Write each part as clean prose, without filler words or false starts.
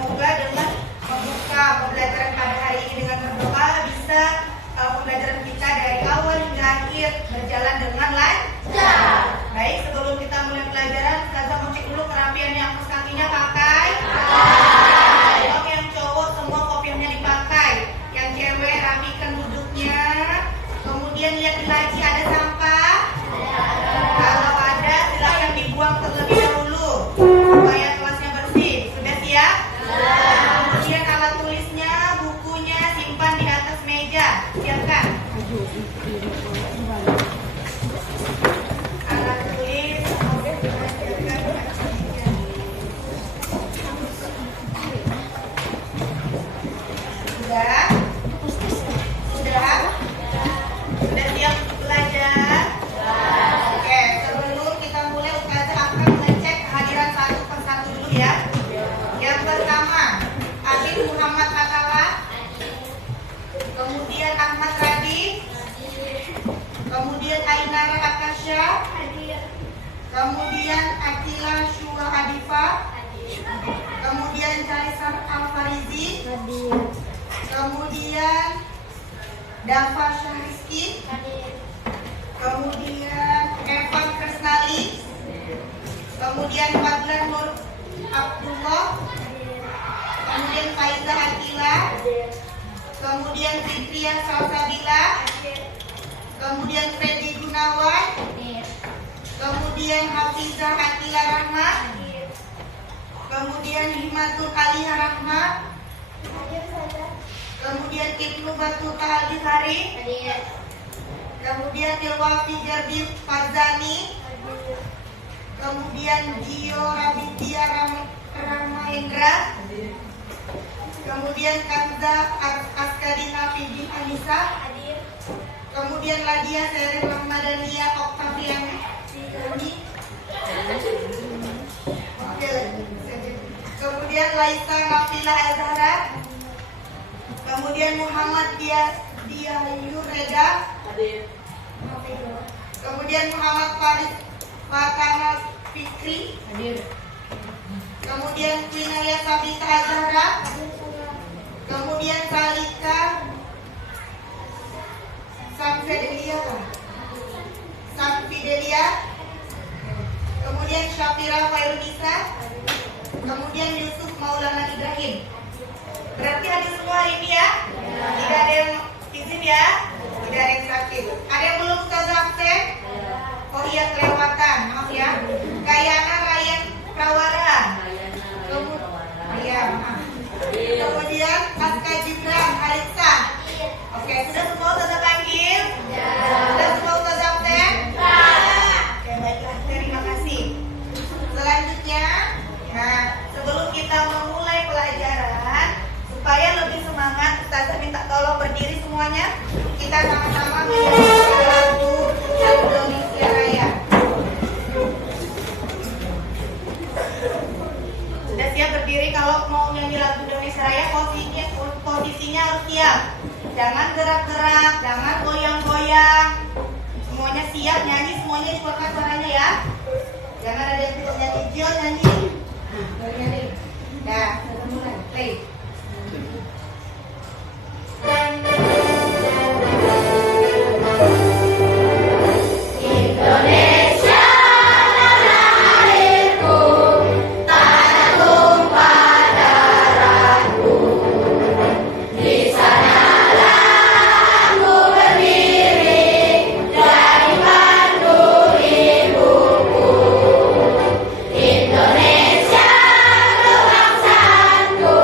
semoga dengan membuka pembelajaran pada hari ini dengan berdoa bisa pembelajaran kita dari awal hingga akhir berjalan dengan lancar. Baik, sebelum kita mulai pelajaran, Ustazah mau cek dulu kerapiannya. Angkat kakinya pakai. Kalau yang cowok semua kopiahnya dipakai. Yang cewek rapikan duduknya. Kemudian lihat di laci ada sampah. Kalau ada silakan dibuang terlebih dahulu supaya kelasnya bersih. Sudah siap? Kemudian alat tulisnya, bukunya simpan di atas meja. Siapkan. Alat tulis. Sudah? Sudah? Sudah siap belajar? Oke, sebelum kita mulai Ustazah akan mengecek kehadiran satu persatu dulu ya. Yang pertama, Adit Muhammad Akala, kemudian Ahmad Radif, kemudian Ainara Akasha, kemudian Akila Shua Adifa, kemudian Kaisar Al-Farizi, kemudian Dafa Syahrizki, kemudian Evan Kresnali, kemudian Fadlan Nur Abdullah, kemudian Faiza Akila, kemudian Fitria Salsabila, kemudian Freddy Gunawan, kemudian Hafizah Akila Rahma, kemudian Himatul Aliyah Rahma, kemudian Ibnu Batuta Al-Bihari, kemudian Ilwafi Jardi Fazani, kemudian Gio Raditya Ramahendra, kemudian Kanza Askadina Fidin Anissa, kemudian Ladia Seril Rahmadania Oktavian, kemudian Laisa Nafila Azhara, kemudian Muhammad Diayu Reda, kemudian Muhammad Farid Fakana Fikri, kemudian Winaya Sabita Azhara, kemudian Salika Samfidelia, kemudian Syafira Fairunisa, kemudian Yusuf Maulana Ibrahim. Berarti hadir semua hari ini ya? Tidak ada yang izin ya? Tidak ada yang sakit. Ada yang belum Ustazah absen? Oh iya, kelewatan, maaf ya. Kayana Ryan Prawara. Iya, maaf. Kemudian Aska Jibran Hariksa. Oke, sudah semua Ustazah panggil? Sudah semua Ustazah absen? Oke, baiklah, terima kasih. Selanjutnya, nah, sebelum kita memulai pelajaran, supaya lebih semangat, Ustazah minta tolong berdiri semuanya. Kita sama-sama menyanyi lagu Indonesia Raya. Sudah siap berdiri? Kalau mau nyanyi lagu Indonesia Raya, posisinya harus siap. Jangan gerak-gerak, jangan goyang-goyang. Semuanya siap nyanyi, semuanya dikeluarkan suaranya ya. Jangan ada yang tidak nyanyi, Jill nyanyi. Nyanyi. Nah, kita mulai. Play. Indonesia tanah airku, tanah tumpah darahku. Di sanalah aku berdiri dan dipandu ibuku. Indonesia kebangsaanku.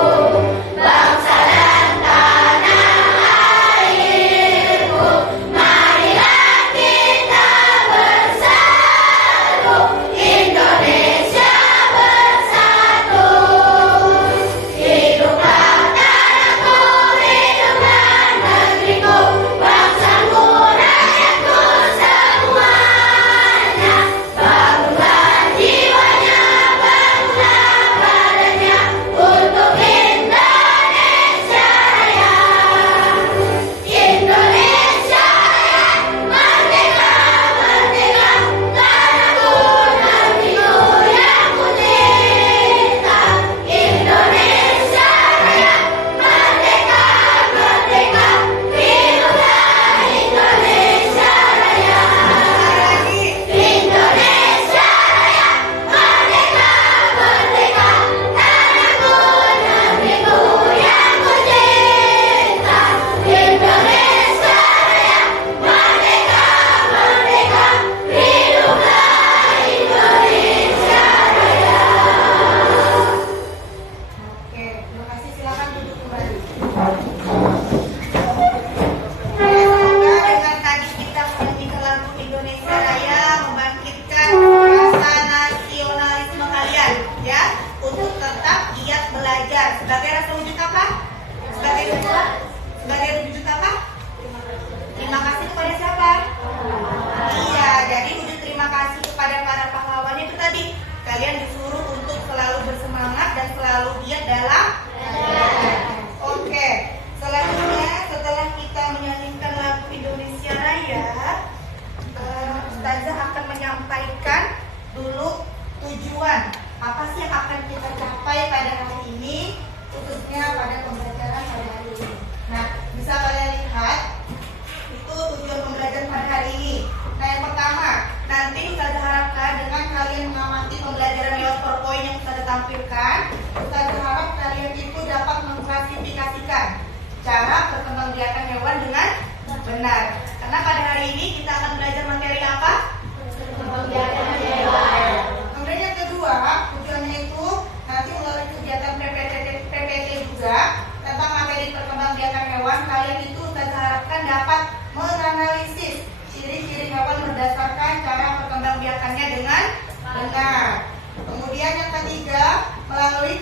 juga tentang materi perkembangbiakan hewan. Kalian itu saya harapkan dapat menganalisis ciri-ciri hewan berdasarkan cara perkembangbiakannya dengan benar. Kemudian yang ketiga, melalui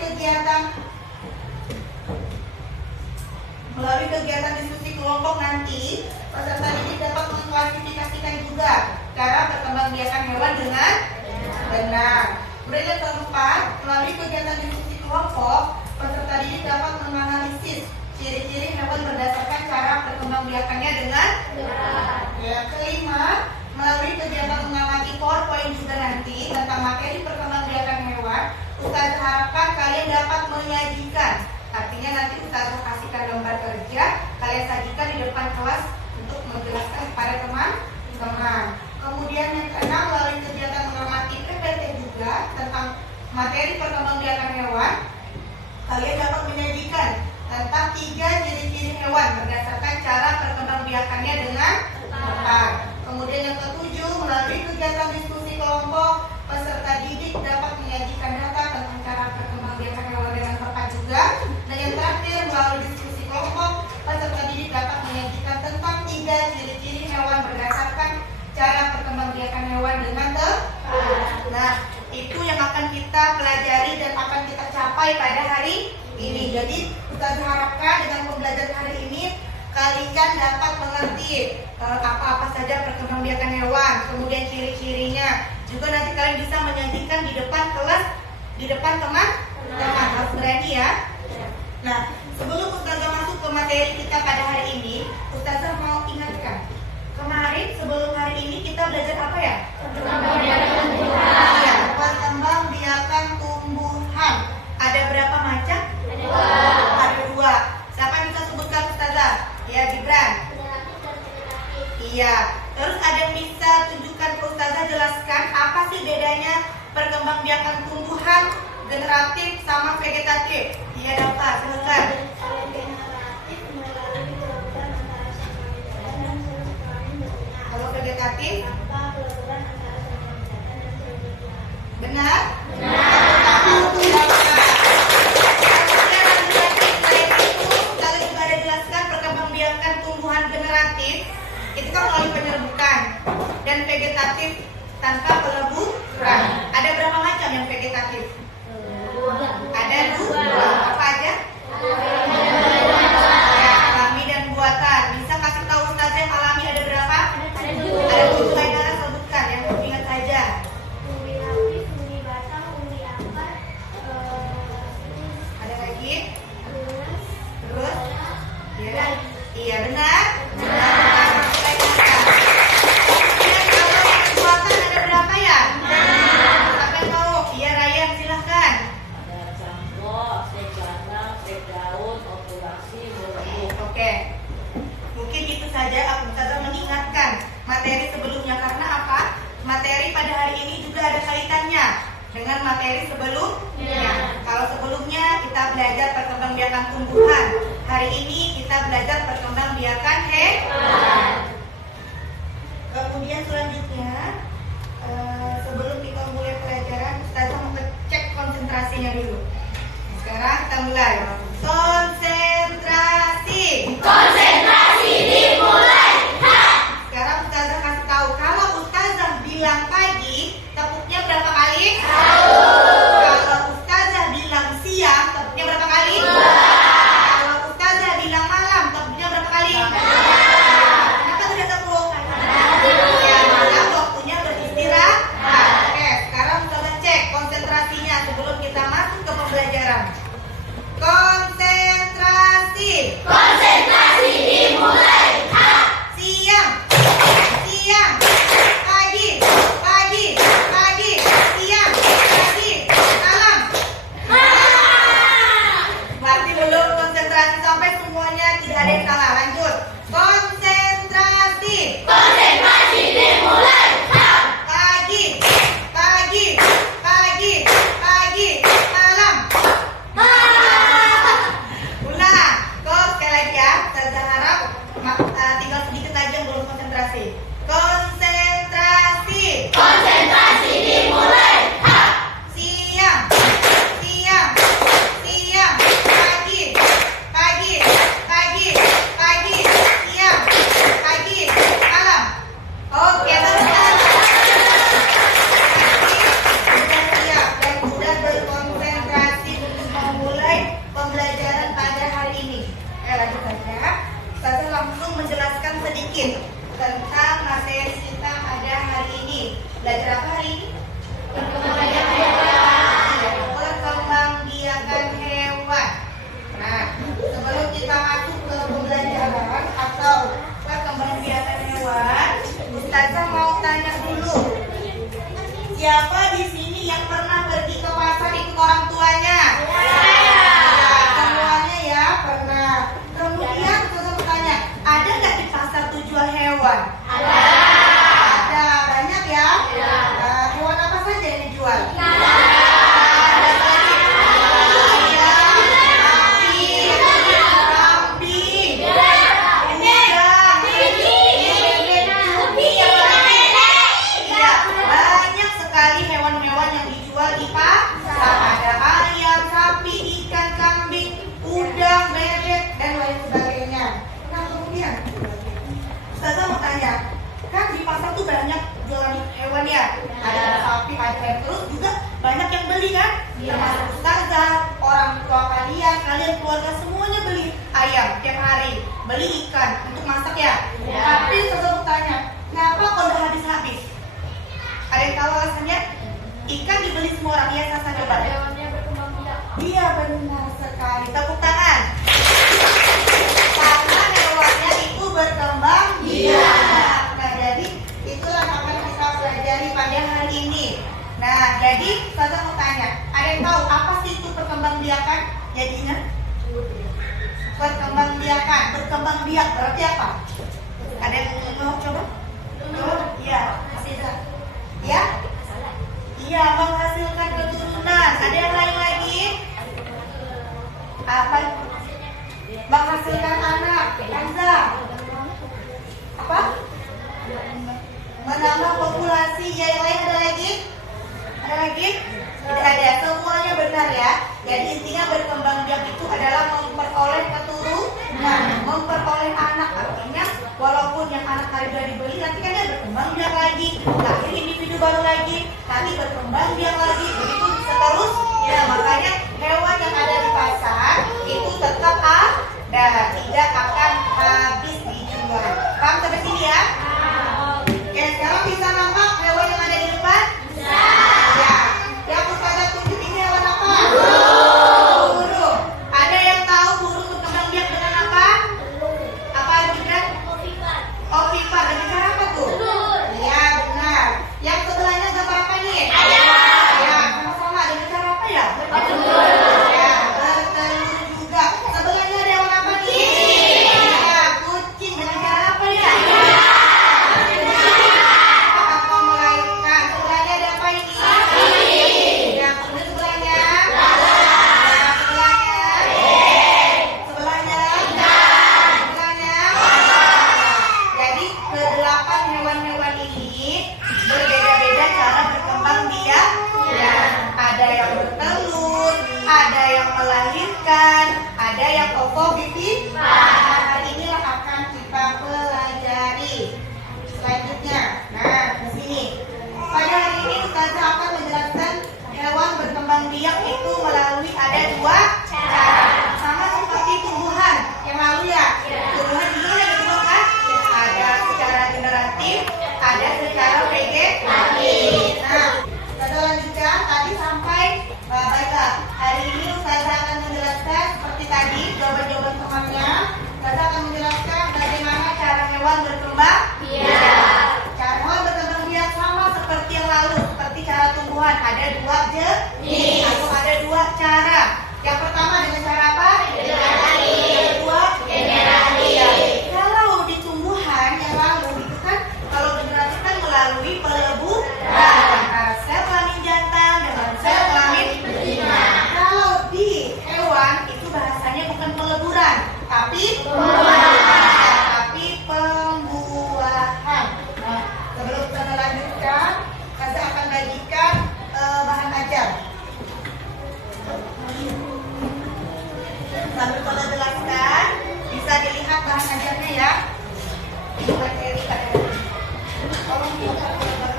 kegiatan diskusi kelompok nanti, peserta didik dapat mengklasifikasikan juga cara perkembangbiakan hewan dengan benar. Kemudian yang keempat, melalui kegiatan diskusi kelompok, peserta didik dapat menganalisis ciri-ciri hewan berdasarkan cara perkembangbiakannya dengan benar. Yang kelima, melalui kegiatan mengamati PowerPoint juga nanti tentang materi perkembangbiakan hewan, Ustazah harapkan kalian dapat menyajikan. Artinya nanti Ustazah kasihkan gambar kerja, kalian sajikan di depan kelas untuk menjelaskan kepada teman-teman. Kemudian yang keenam, melalui kegiatan mengamati PPT juga tentang materi perkembangbiakan hewan, kalian dapat menyajikan tentang 3 ciri-ciri hewan berdasarkan cara perkembangbiakannya dengan tepat. Kemudian yang ketujuh, melalui kegiatan diskusi kelompok, peserta didik dapat menyajikan data tentang cara perkembangbiakan hewan dengan tepat juga. Dan yang terakhir, melalui diskusi kelompok, peserta didik dapat menyajikan tentang 3 ciri-ciri hewan berdasarkan cara perkembangbiakan hewan dengan tepat. Nah, itu yang akan kita pelajari dan akan kita capai pada hari ini. Jadi, kita harapkan dengan pembelajaran hari ini kalian dapat mengerti apa-apa saja perkembangbiakan hewan, kemudian ciri-cirinya. Juga nanti kalian bisa menyajikan di depan kelas, di depan teman-teman. Harus berani ya. Nah, sebelum Ustazah masuk ke materi kita pada hari ini, Ustazah mau ingatkan. Kemarin sebelum hari ini kita belajar apa ya? Perkembangbiakan tumbuhan. Iya, perkembangbiakan tumbuhan. Ada berapa macam? Ada 2. Siapa yang bisa sebutkan Ustazah? Ya, Gibran. Iya. Terus ada yang bisa tunjukkan ke Ustazah, jelaskan apa sih bedanya perkembangbiakan tumbuhan generatif sama vegetatif? Iya, Daftar, silakan. Kalau vegetatif? Benar? Itu kan melalui penyerbukan, dan vegetatif tanpa peleburan. Ada berapa macam yang vegetatif? Ada 2. Apa aja? Ya, alami dan buatan. Bisa kasih tahu Ustazah yang alami ada berapa? Ada 7. Aina sebutkan yang ingat saja. Umbi lapis, umbi batang, umbi akar, Ada lagi? terus Iya, iya benar. Materi sebelumnya, karena apa? Materi pada hari ini juga ada kaitannya dengan materi sebelumnya. Kalau sebelumnya kita belajar perkembangbiakan tumbuhan, hari ini kita belajar perkembangbiakan hewan. Kemudian selanjutnya, sebelum kita mulai pelajaran, Ustazah mau cek konsentrasinya dulu. Sekarang kita mulai. Konsentrasi. Konsentrasi dimulai. Sekarang Ustazah kasih tahu, kalau Ustazah bilang pagi, tepuknya berapa kali? 1. Kalau Ustazah bilang siang, tepuknya berapa kali? 2. Kalau Ustazah bilang malam, tepuknya berapa kali? 3. Kenapa tidak tepuk? Ya, karena waktunya beristirahat. Oke, sekarang Ustazah cek konsentrasinya sebelum kita masuk ke pembelajaran. tuh banyak jualan hewan ya. Ada sapi, ada ayam, terus juga banyak yang beli kan? Termasuk ustazah, orang tua kalian, keluarga semuanya beli ayam tiap hari, beli ikan untuk masak ya. Tapi saya tanya, kenapa kalau udah habis-habis? Ada yang tahu alasannya? Ikan dibeli semua orang, ya Sasa coba. Hewannya berkembang biak. Iya benar sekali. Tepuk tangan. Karena hewannya itu berkembang biak. Nah jadi itulah yang akan kita pelajari pada hari ini. Nah jadi Sasa mau tanya, ada yang tahu apa sih itu perkembangbiakan? Jadinya perkembangbiakan. Berkembang biak berarti apa? Ada yang mau coba? Iya, Asiza. Ya? Iya, menghasilkan keturunan. Ada yang lain lagi? Apa? Menghasilkan anak. Kanza. Apa? Menambah populasi. Ya, yang lain ada lagi? Ada lagi? Tidak ada. Semuanya benar ya. Jadi intinya berkembang biak itu adalah memperoleh keturunan, memperoleh anak. Artinya walaupun yang anak tadi sudah dibeli, nanti kan dia berkembang biak lagi, lahir individu baru lagi, nanti berkembang biak lagi, begitu seterusnya. Makanya hewan yang ada di pasar itu tetap ada, tidak akan habis dijual. Paham sampai sini ya? Oke, sekarang bisa nampak hewan yang ada di depan? Ya. Yang Ustazah tunjuk ini hewan apa? Burung. Ada yang tahu burung berkembang biak dengan apa? Apa Gibran? Ovipar. Dengan cara apa tuh? Iya benar. Yang sebelahnya gambar apa nih? Ya, sama-sama. Dengan cara apa ya? Ya, bertelur juga. Sebelahnya ada hewan apa nih? Ya, kucing. Dengan cara apa ya? Akan melahirkan. Sebelahnya ada apa ini? Ya, kemudian sebelahnya? Ya, sebelahnya? Sebelahnya? Jadi kedelapan hewan-hewan ini berbeda-beda cara berkembang biak. Ya, ada yang bertelur, ada yang melahirkan, ada yang ovovivipar. Inilah akan kita pelajari selanjutnya. Nah, di sini pada hari ini Ustazah akan menjelaskan hewan berkembang biak itu melalui ada dua cara. Sama seperti tumbuhan yang lalu ya. Tumbuhan juga ada dua kan? Ada secara generatif, ada secara vegetatif. Nah, kita lanjutkan tadi sampai baiklah. Hari ini Ustazah akan menjelaskan seperti tadi jawaban-jawaban temannya. Ustazah akan menjelaskan bagaimana cara hewan berkembang biak. Cara hewan berkembang biak sama seperti yang lalu, seperti cara tumbuhan ada dua jenis atau ada dua cara. Yang pertama dengan cara apa? Generatif. Yang kedua generatif. Kalau di tumbuhan yang lalu itu kan kalau generatif kan melalui peleburan antara sel kelamin jantan dengan sel kelamin betina. Kalau di hewan itu bahasanya bukan peleburan, tapi pembuahan. Nah, sebelum kita lanjutkan, saya akan bagikan bahan ajar. Sambil kita jelaskan, bisa dilihat bahan ajarnya ya. Materi tolong buka gambar.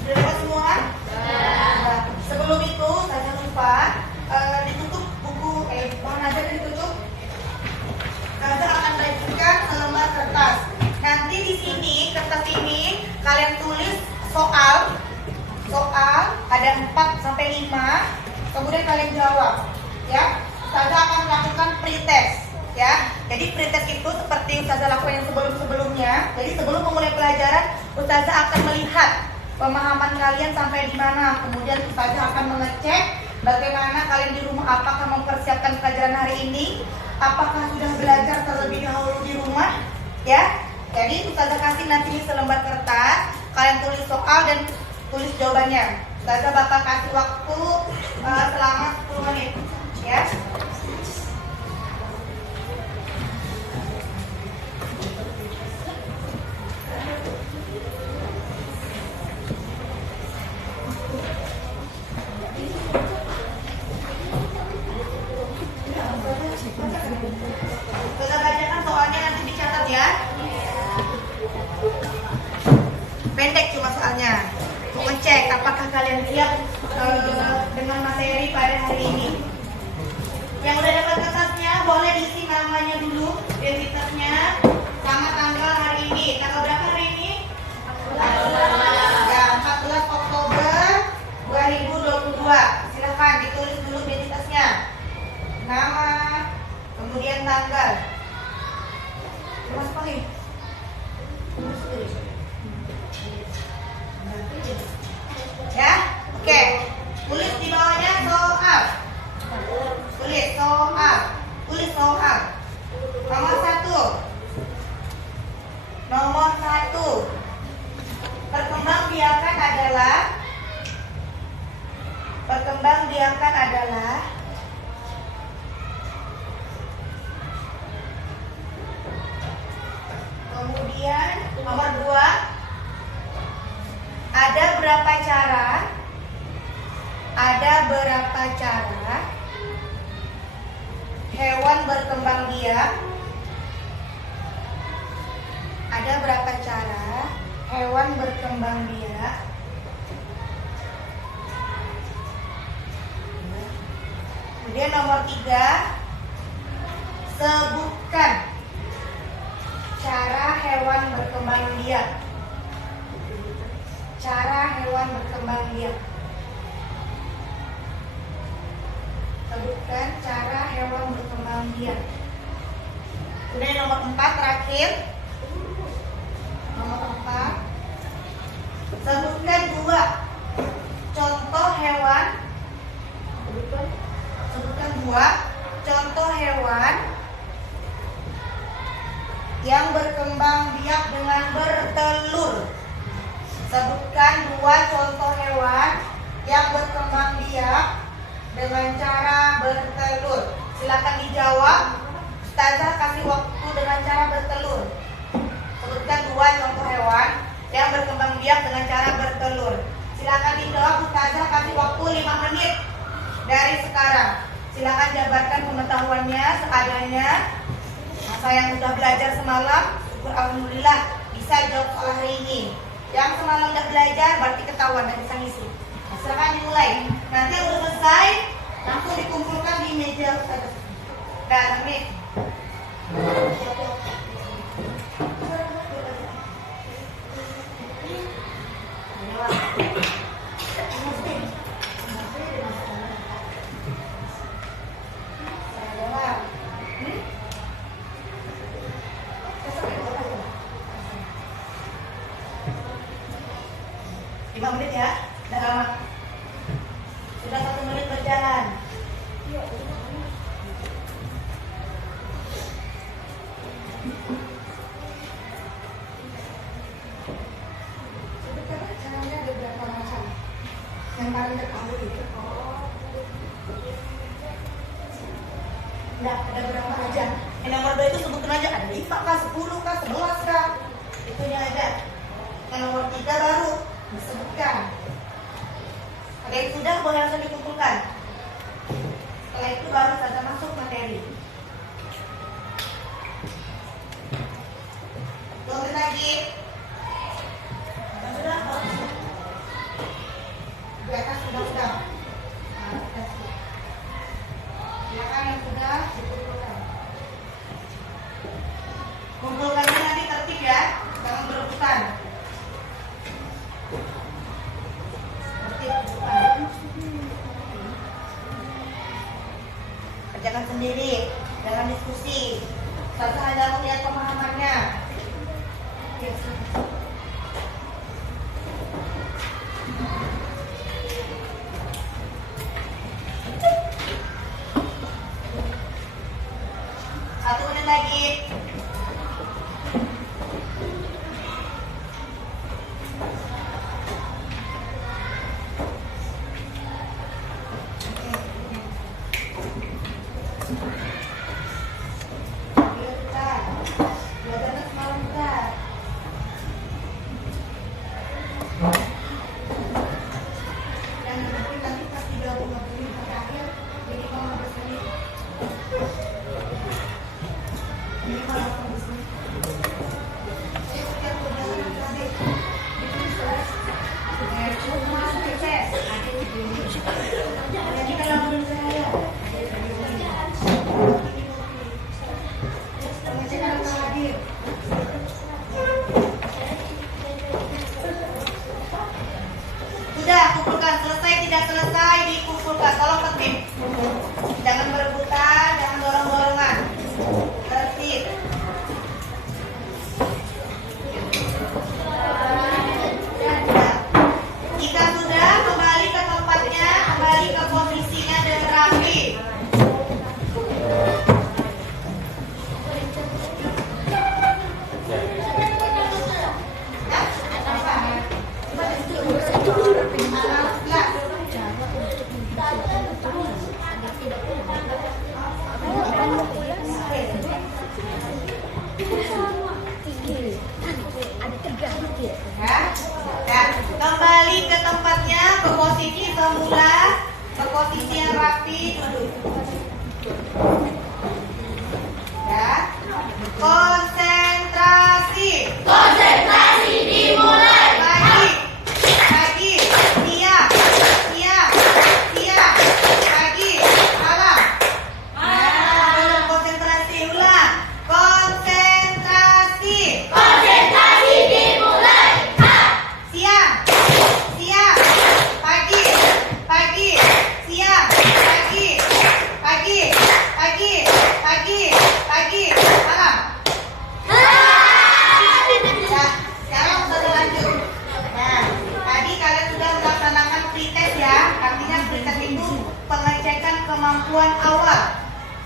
Sudah dapat semua? Nah, sebelum itu saya lupa ditutup buku bahan ajar ditutup. Saya akan bagikan selembar kertas. Nanti di sini kertas ini kalian tulis soal ada 4 sampai 5. Kemudian kalian jawab, ya. Saya akan melakukan pretest. Ya, jadi pretest itu seperti Ustazah lakukan yang sebelum-sebelumnya. Jadi sebelum memulai pelajaran, Ustazah akan melihat pemahaman kalian sampai di mana. Kemudian Ustazah akan mengecek bagaimana kalian di rumah, apakah mempersiapkan pelajaran hari ini, apakah sudah belajar terlebih dahulu di rumah, ya. Jadi Ustazah kasih nanti selembar kertas, kalian tulis soal dan tulis jawabannya. Ustazah bakal kasih waktu selama 10 menit, ya. Ustazah bacakan soalnya, nanti dicatat ya. Pendek cuma soalnya. Untuk ngecek apakah kalian siap dengan materi pada hari ini. Yang udah dapat kertasnya boleh diisi namanya dulu, identitasnya, sama tanggal hari ini. Tanggal berapa hari ini? 14 Oktober 2022. Silakan ditulis dulu identitasnya. Nama, kemudian tanggal. Mas Pagi. Ya, oke. Tulis di bawahnya soal. Tulis soal. Tulis soal. Nomor 1. Nomor 1. Perkembangbiakan adalah kemudian nomor 2. Ada berapa cara hewan berkembang biak? Ada berapa cara hewan berkembang biak? Kemudian nomor 3, sebutkan cara hewan berkembang biak. Cara hewan berkembang biak. Sebutkan cara hewan berkembang biak. Kemudian nomor 4 terakhir. Nomor 4. Sebutkan 2 contoh hewan. Sebutkan 2 contoh hewan yang berkembang biak dengan bertelur. Sebutkan 2 contoh hewan yang berkembang biak dengan cara bertelur. Silakan dijawab. Ustazah kasih waktu dengan cara bertelur. Sebutkan 2 contoh hewan yang berkembang biak dengan cara bertelur. Silakan dijawab. Ustazah kasih waktu 5 menit dari sekarang. Silakan jabarkan pengetahuannya seadanya. Masa yang sudah belajar semalam, syukur alhamdulillah bisa jawab soal hari ini. Yang semalam udah belajar berarti ketahuan dan bisa ngisi. Nah, silakan dimulai. Nanti yang udah selesai langsung dikumpulkan di meja Ustazah. Dan amin. Menit ya, udah lama. Sudah 1 menit berjalan. Sebetulnya caranya ada berapa macam? Yang paling terkenal itu. Enggak, ada berapa aja? Yang nomor 2 itu sebutkan aja, ada 5 kah, 10 kah, 11 kah? Itunya aja. Yang nomor 3 baru disebutkan. Ada yang sudah boleh langsung dikumpulkan. Setelah itu baru saja masuk materi. Tunggu lagi. Yang sudah, di atas sudah. Silakan yang sudah dikumpulkan. Kumpulkannya nanti tertib ya, jangan berebutan. Kerjakan sendiri, jangan diskusi. Ustazah hanya melihat pemahamannya. Satu menit lagi.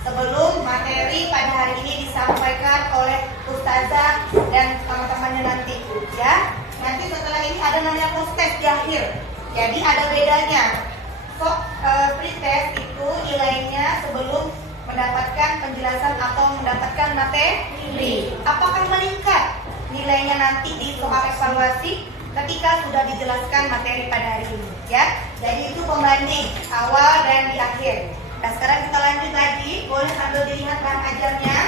sebelum materi pada hari ini disampaikan oleh Ustazah dan teman-temannya nanti ya. Nanti setelah ini ada namanya post test di akhir. Jadi ada bedanya. Pretest itu nilainya sebelum mendapatkan penjelasan atau mendapatkan materi. Apakah meningkat nilainya nanti di soal evaluasi ketika sudah dijelaskan materi pada hari ini ya. Jadi itu pembanding awal dan di akhir. Nah sekarang kita lanjut lagi, boleh sambil dilihat bahan ajarnya.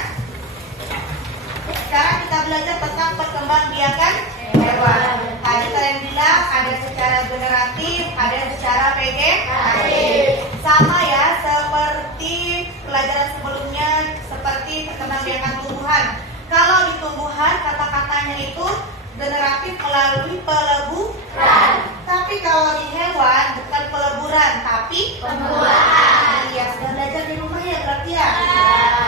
Sekarang kita belajar tentang perkembangbiakan hewan. Tadi kalian bilang ada secara generatif, ada yang secara vegetatif. Sama ya seperti pelajaran sebelumnya, seperti perkembangbiakan tumbuhan. Kalau di tumbuhan kata-katanya itu generatif melalui peleburan. Tapi kalau di hewan bukan peleburan, tapi pembuahan. Iya, sudah belajar di rumah ya berarti ya?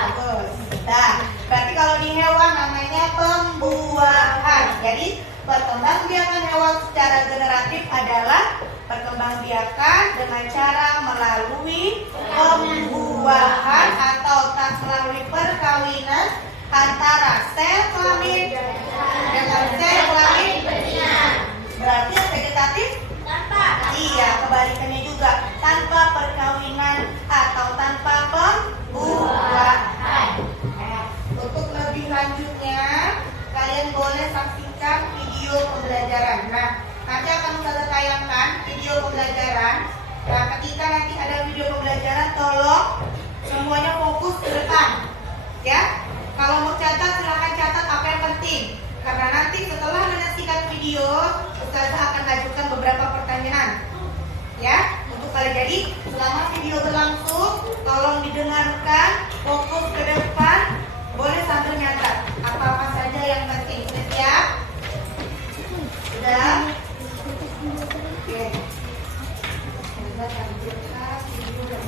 Bagus. Nah, berarti kalau di hewan namanya pembuahan. Jadi perkembangbiakan hewan secara generatif adalah perkembangbiakan dengan cara melalui pembuahan atau tak melalui perkawinan antara sel kelamin dengan sel kelamin betina. Berarti yang vegetatif? Tanpa. Iya, kebalikannya juga tanpa perkawinan atau tanpa pembuahan. Untuk lebih lanjutnya, kalian boleh saksikan video pembelajaran. Nah, nanti akan saya tayangkan video pembelajaran. Nah, ketika nanti ada video pembelajaran, tolong semuanya fokus ke depan, ya. Kalau mau catat, silahkan catat apa yang penting. Karena nanti setelah menyaksikan video, Ustazah akan ajukan beberapa pertanyaan, ya, untuk kalian. Jadi selama video berlangsung, tolong didengarkan, fokus ke depan, boleh sambil nyatat apa-apa saja yang penting. Sudah siap? Sudah? Oke. Kita lanjutkan video dan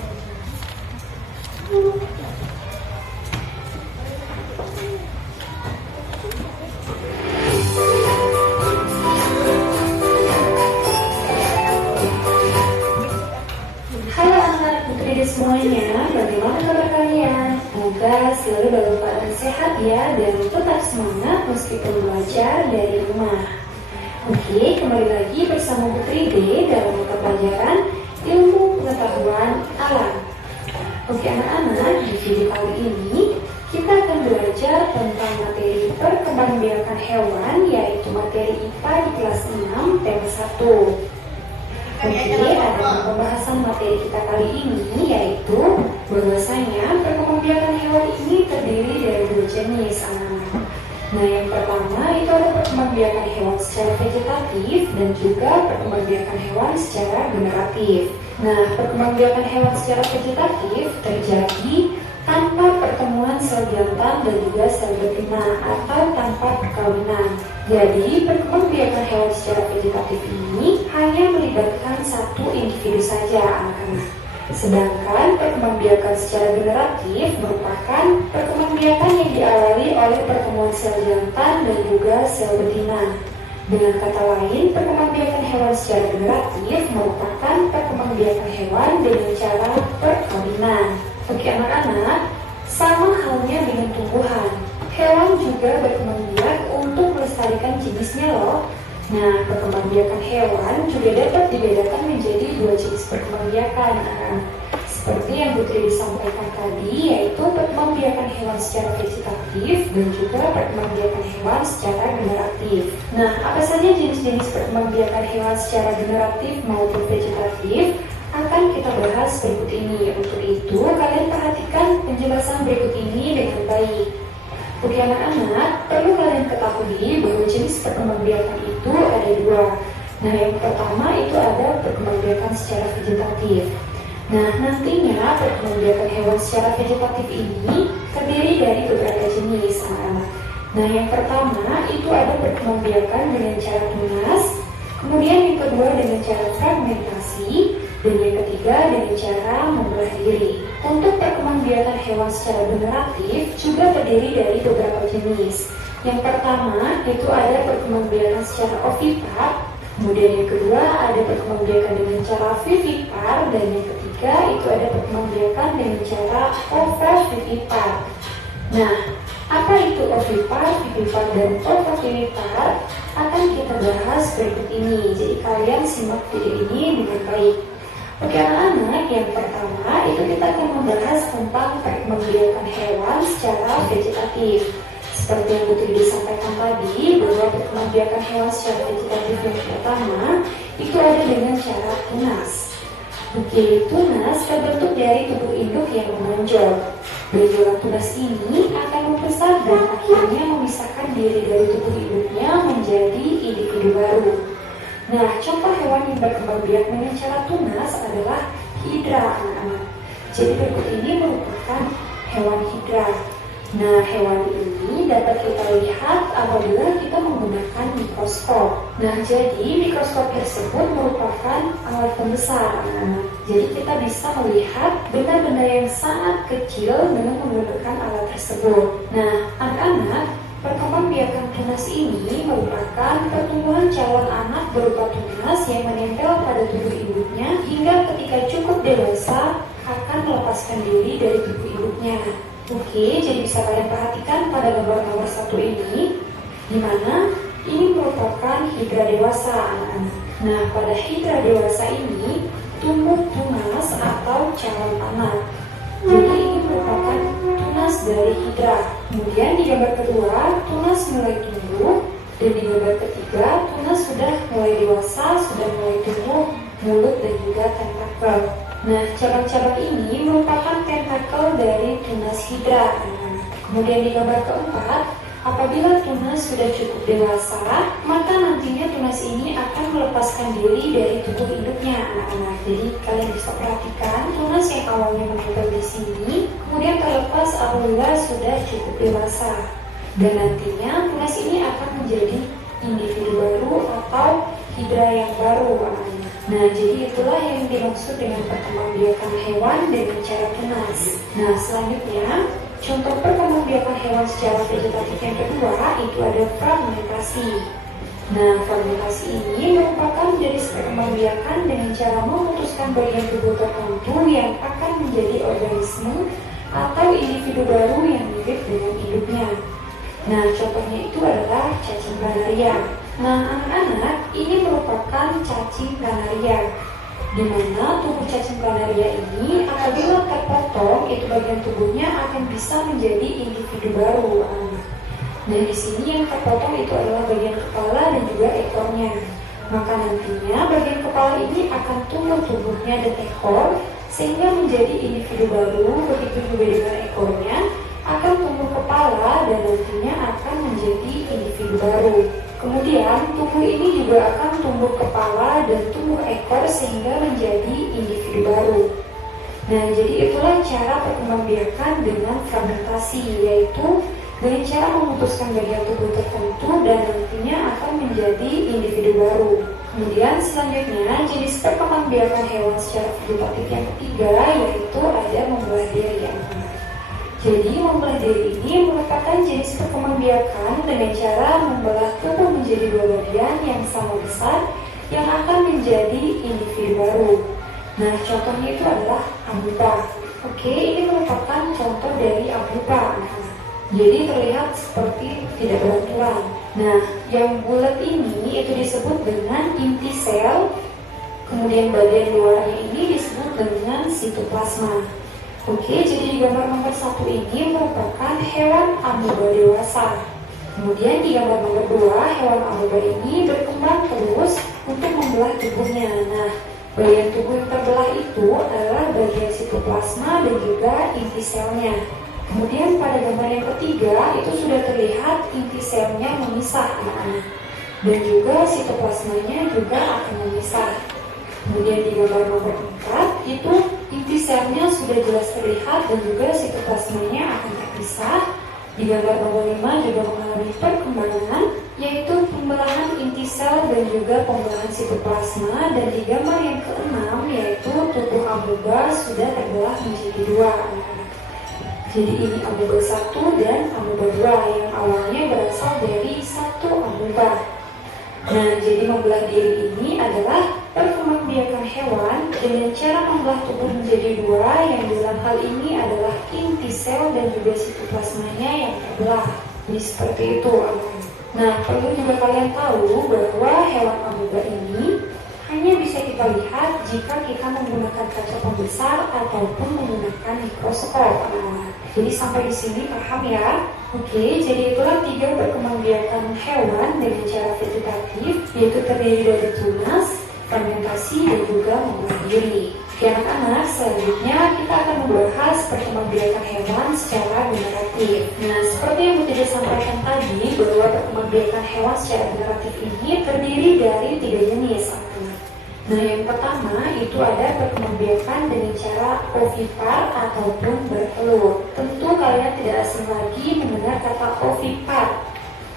semuanya, bagaimana kabar kalian? Semoga selalu dalam keadaan sehat ya dan tetap semangat meskipun belajar dari rumah. Oke, kembali lagi bersama Putri D dalam mata pelajaran Ilmu Pengetahuan Alam. Oke anak-anak, di video kali ini kita akan belajar tentang materi perkembangbiakan hewan, yaitu materi IPA di kelas 6 tema 1. Oke, ada pembahasan materi kita kali ini, yaitu bahwasanya perkembangbiakan hewan ini terdiri dari dua jenis anak-anak. Nah, yang pertama itu ada perkembangbiakan hewan secara vegetatif dan juga perkembangbiakan hewan secara generatif. Nah, perkembangbiakan hewan secara vegetatif terjadi tanpa pertemuan sel jantan dan juga sel betina atau tanpa perkawinan. Jadi, perkembangbiakan hewan secara vegetatif ini hanya melibatkan satu individu saja anak-anak. Sedangkan perkembangbiakan secara generatif merupakan perkembangbiakan yang diawali oleh pertemuan sel jantan dan juga sel betina. Dengan kata lain, perkembangbiakan hewan secara generatif merupakan perkembangbiakan hewan dengan cara perkawinan. Oke anak-anak, sama halnya dengan tumbuhan. Hewan juga berkembang biak untuk melestarikan jenisnya loh. Nah, perkembangbiakan hewan juga dapat dibedakan menjadi dua jenis perkembangbiakan. Seperti yang Putri disampaikan tadi, yaitu perkembangbiakan hewan secara vegetatif dan juga perkembangbiakan hewan secara generatif. Nah, apa saja jenis-jenis perkembangbiakan hewan secara generatif maupun vegetatif akan kita bahas berikut ini. Untuk itu, kalian perhatikan penjelasan berikut ini dengan baik. Oke anak-anak, perlu kalian ketahui bahwa jenis perkembangbiakan itu ada dua. Nah, yang pertama itu ada perkembangbiakan secara vegetatif. Nah, nantinya perkembangbiakan hewan secara vegetatif ini terdiri dari beberapa jenis anak-anak. Nah, yang pertama itu ada perkembangbiakan dengan cara tunas, kemudian yang kedua dengan cara fragmentasi, dan yang ketiga dengan cara membelah diri. Untuk perkembangbiakan hewan secara generatif juga terdiri dari beberapa jenis. Yang pertama itu ada perkembangbiakan secara ovipar, kemudian yang kedua ada perkembangbiakan dengan cara vivipar, dan yang ketiga ketiga itu ada perkembangbiakan dengan cara ovovivipar. Nah, apa itu ovipar, vivipar, dan ovovivipar akan kita bahas berikut ini. Jadi kalian simak video ini dengan baik. Oke anak-anak, yang pertama itu kita akan membahas tentang perkembangbiakan hewan secara vegetatif. Seperti yang Bu Tridi sampaikan tadi, bahwa perkembangbiakan hewan secara vegetatif yang pertama itu ada dengan cara tunas. Oke, tunas terbentuk dari tubuh induk yang menonjol. Benjolan tunas ini akan membesar dan akhirnya memisahkan diri dari tubuh induknya menjadi individu baru. Nah, contoh hewan yang berkembang biak dengan cara tunas adalah hidra, anak-anak. Jadi berikut ini merupakan hewan hidra. Nah, hewan ini dapat kita lihat apabila kita menggunakan mikroskop. Nah, jadi mikroskop tersebut merupakan alat pembesar, anak-anak. Jadi kita bisa melihat benda-benda yang sangat kecil dengan menggunakan alat tersebut. Nah, anak-anak, perkembangbiakan tunas ini merupakan pertumbuhan calon anak berupa tunas yang menempel pada tubuh induknya hingga ketika cukup dewasa akan melepaskan diri dari tubuh induknya. Oke, jadi bisa kalian perhatikan pada gambar nomor 1 ini, di mana ini merupakan hidra dewasa, anak-anak. Nah, pada hidra dewasa ini tumbuh tunas atau calon anak. Jadi ini merupakan tunas dari hidra. Kemudian di gambar kedua, tunas mulai tumbuh, dan di gambar ketiga, tunas sudah mulai dewasa, sudah mulai tumbuh mulut dan juga tentakel. Nah, cabang-cabang ini merupakan tentakel dari tunas hidra. Kemudian di gambar keempat, apabila tunas sudah cukup dewasa, maka nantinya tunas ini akan melepaskan diri dari tubuh induknya, anak-anak. Jadi kalian bisa perhatikan tunas yang awalnya menempel di sini, kemudian terlepas apabila sudah cukup dewasa. Dan nantinya tunas ini akan menjadi individu baru atau hidra yang baru, anak-anak. Nah, jadi itulah yang dimaksud dengan perkembangbiakan hewan dengan cara tunas. Nah, selanjutnya, contoh perkembangbiakan hewan secara vegetatif yang kedua itu ada fragmentasi. Nah, fragmentasi ini merupakan jenis perkembangbiakan dengan cara memutuskan bagian tubuh tertentu yang akan menjadi organisme atau individu baru yang mirip dengan induknya. Nah, contohnya itu adalah cacing planaria. Nah, anak-anak, ini merupakan cacing planaria, di mana tubuh cacing planaria ini apabila terpotong, itu bagian tubuhnya akan bisa menjadi individu baru, anak. Nah, di sini yang terpotong itu adalah bagian kepala dan juga ekornya. Maka nantinya bagian kepala ini akan tumbuh tubuhnya dan ekor sehingga menjadi individu baru. Begitu juga dengan ekornya akan tumbuh kepala dan nantinya akan menjadi individu baru. Kemudian tubuh ini juga akan tumbuh kepala dan tumbuh ekor sehingga menjadi individu baru. Nah, jadi itulah cara perkembangbiakan dengan fragmentasi, yaitu dengan cara memutuskan bagian tubuh tertentu dan nantinya akan menjadi individu baru. Kemudian selanjutnya jenis perkembangbiakan hewan secara vegetatif yang ketiga yaitu ada membelah diri, anak-anak. Jadi membelah diri ini merupakan jenis perkembangbiakan dengan cara membelah tubuh menjadi dua bagian yang sama besar yang akan menjadi individu baru. Nah, contohnya itu adalah amoeba. Oke, ini merupakan contoh dari amoeba, anak-anak. Jadi terlihat seperti tidak beraturan. Nah, yang bulat ini itu disebut dengan inti sel. Kemudian bagian luarnya ini disebut dengan sitoplasma. Oke, jadi di gambar nomor 1 ini merupakan hewan amoeba dewasa. Kemudian di gambar nomor 2, hewan amoeba ini berkembang terus untuk membelah tubuhnya. Nah, bagian tubuh yang terbelah itu adalah bagian sitoplasma dan juga inti selnya. Kemudian pada gambar yang ketiga itu sudah terlihat inti selnya memisah, anak-anak. Dan juga sitoplasmanya juga akan memisah. Kemudian di gambar nomor 4 itu inti selnya sudah jelas terlihat dan juga sitoplasmanya akan terpisah. Di gambar nomor 5 juga mengalami perkembangan, yaitu pembelahan inti sel dan juga pembelahan sitoplasma. Dan di gambar yang ke-6 yaitu tubuh amoeba sudah terbelah menjadi dua, anak-anak. Jadi ini amoeba 1 dan amoeba 2 yang awalnya berasal dari satu amoeba. Nah, jadi membelah diri ini adalah perkembangbiakan hewan dengan cara membelah tubuh menjadi dua, yang dalam hal ini adalah inti sel dan juga sitoplasmanya yang terbelah. Jadi seperti itu. Nah, perlu juga kalian tahu bahwa hewan amoeba ini hanya bisa kita lihat jika kita menggunakan kaca pembesar ataupun menggunakan mikroskop. Jadi sampai di sini paham ya? Oke, jadi itulah 3 perkembangbiakan hewan dengan cara vegetatif, yaitu terdiri dari tunas, fermentasi, dan juga membuat diri. Oke anak-anak, selanjutnya kita akan membahas perkembangbiakan hewan secara generatif. Nah, seperti yang Bunda sampaikan tadi, bahwa perkembangbiakan hewan secara generatif ini terdiri dari 3 jenis. Nah, yang pertama itu ada perkembangbiakan dengan cara ovipar ataupun bertelur. Tentu kalian tidak asing lagi mendengar kata ovipar,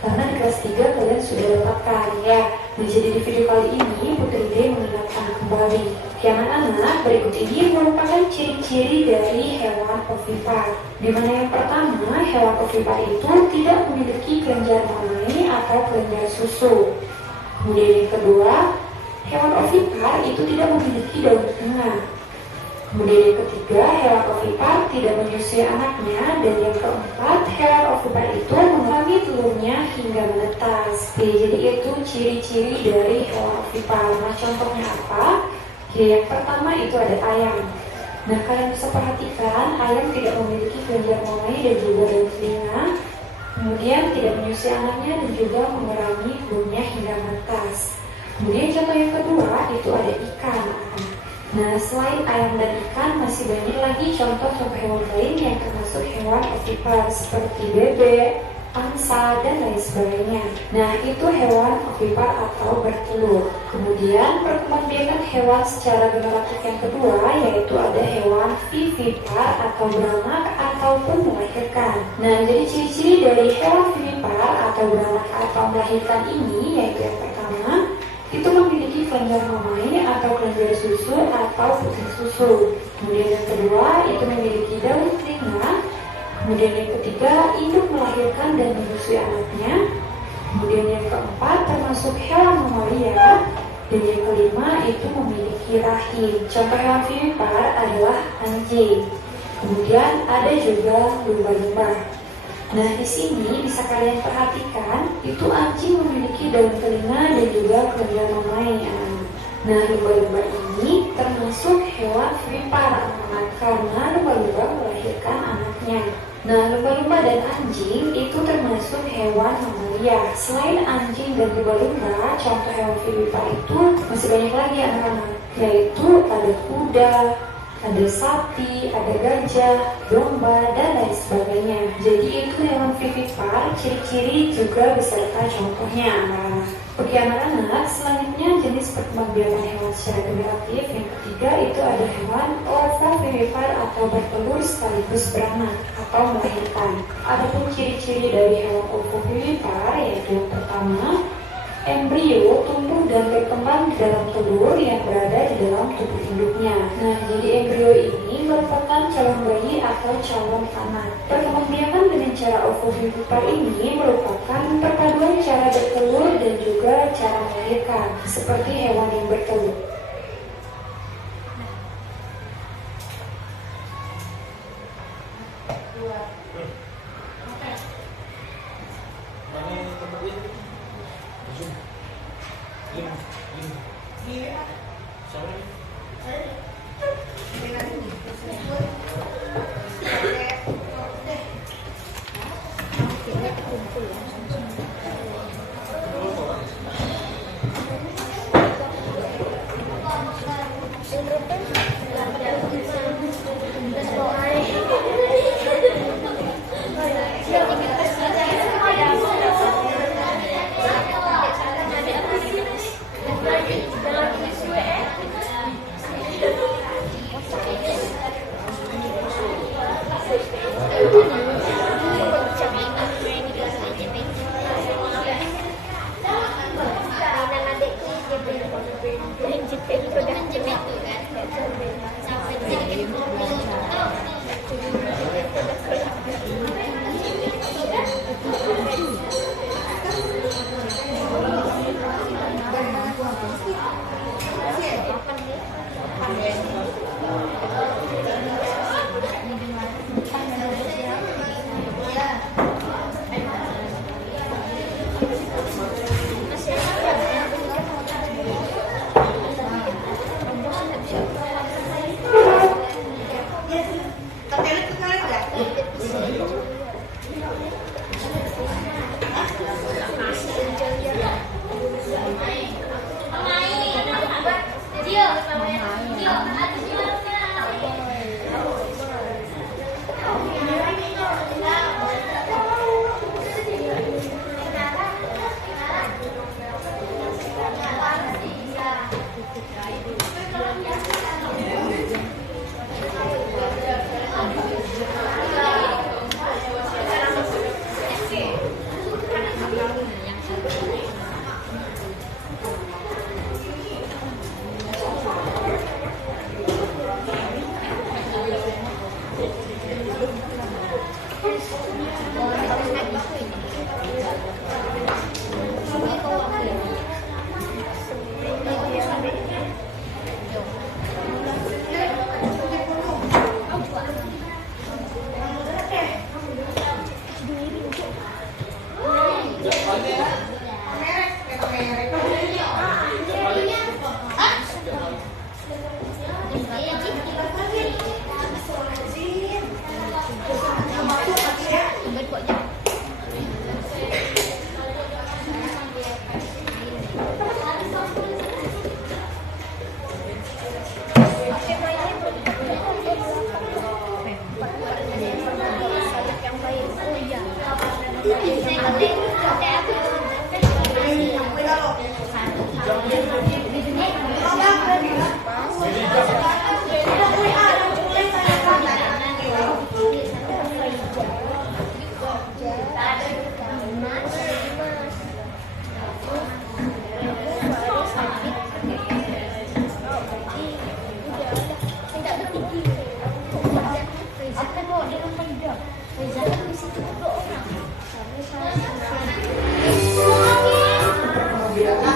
karena di kelas 3 kalian sudah dapatkan ya. Nah, jadi di video kali ini Putri D mengingatkan kembali. Oke anak-anak, berikut ini merupakan ciri-ciri dari hewan ovipar. Di mana yang pertama, hewan ovipar itu tidak memiliki kelenjar mamai atau kelenjar susu. Kemudian yang kedua, hewan ovipar itu tidak memiliki daun tengah. Kemudian yang ketiga, hewan ovipar tidak menyusui anaknya. Dan yang keempat, hewan ovipar itu mengalami telurnya hingga menetas. Oke, jadi itu ciri-ciri dari hewan ovipar. Nah, contohnya apa? Oke, yang pertama itu ada ayam. Nah, kalian bisa perhatikan, ayam tidak memiliki kelenjar mamai dan juga daun telinga. Kemudian tidak menyusui anaknya dan juga mengurangi telurnya hingga menetas. Kemudian contoh yang kedua itu ada ikan. Nah, selain ayam dan ikan masih banyak lagi contoh-contoh hewan lain yang termasuk hewan ovipar seperti bebek, angsa, dan lain sebagainya. Nah, itu hewan ovipar atau bertelur. Kemudian perkembangbiakan hewan secara generatif yang kedua yaitu ada hewan vivipar atau beranak ataupun melahirkan. Nah, jadi ciri-ciri dari hewan vivipar atau beranak atau melahirkan ini yaitu yang pertama, itu memiliki kelenjar mamai atau kelenjar susu atau putih susu. Kemudian yang kedua, itu memiliki daun telinga. Kemudian yang ketiga, induk melahirkan dan menyusui anaknya. Kemudian yang keempat, termasuk hewan mamalia. Dan yang kelima, itu memiliki rahim. Contoh hewan vivipar adalah anjing. Kemudian ada juga lumba-lumba. Nah, di sini bisa kalian perhatikan, itu anjing memiliki daun telinga dan juga kelenjar mamai. Nah, lumba-lumba ini termasuk hewan vivipar karena lumba-lumba melahirkan anaknya. Nah, lumba-lumba dan anjing itu termasuk hewan mamalia. Selain anjing dan lumba-lumba, contoh hewan vivipar itu masih banyak lagi anak-anak, yaitu ada kuda, ada sapi, ada gajah, domba, dan lain sebagainya. Jadi itu hewan vivipar, ciri-ciri juga beserta contohnya anak-anak. Oke anak-anak, selanjutnya jenis perkembangbiakan hewan secara generatif yang ketiga itu ada hewan ovovivipar atau bertelur sekaligus beranak atau melahirkan. Adapun ciri-ciri dari hewan ovovivipar yaitu yang pertama, embrio tumbuh dan berkembang di dalam telur yang berada di dalam tubuh induknya. Nah, jadi embrio ini merupakan calon bayi atau calon anak. Perkembangbiakan dengan cara ovovivipar ini merupakan perpaduan cara bertelur dan juga cara melahirkan, seperti hewan yang bertelur.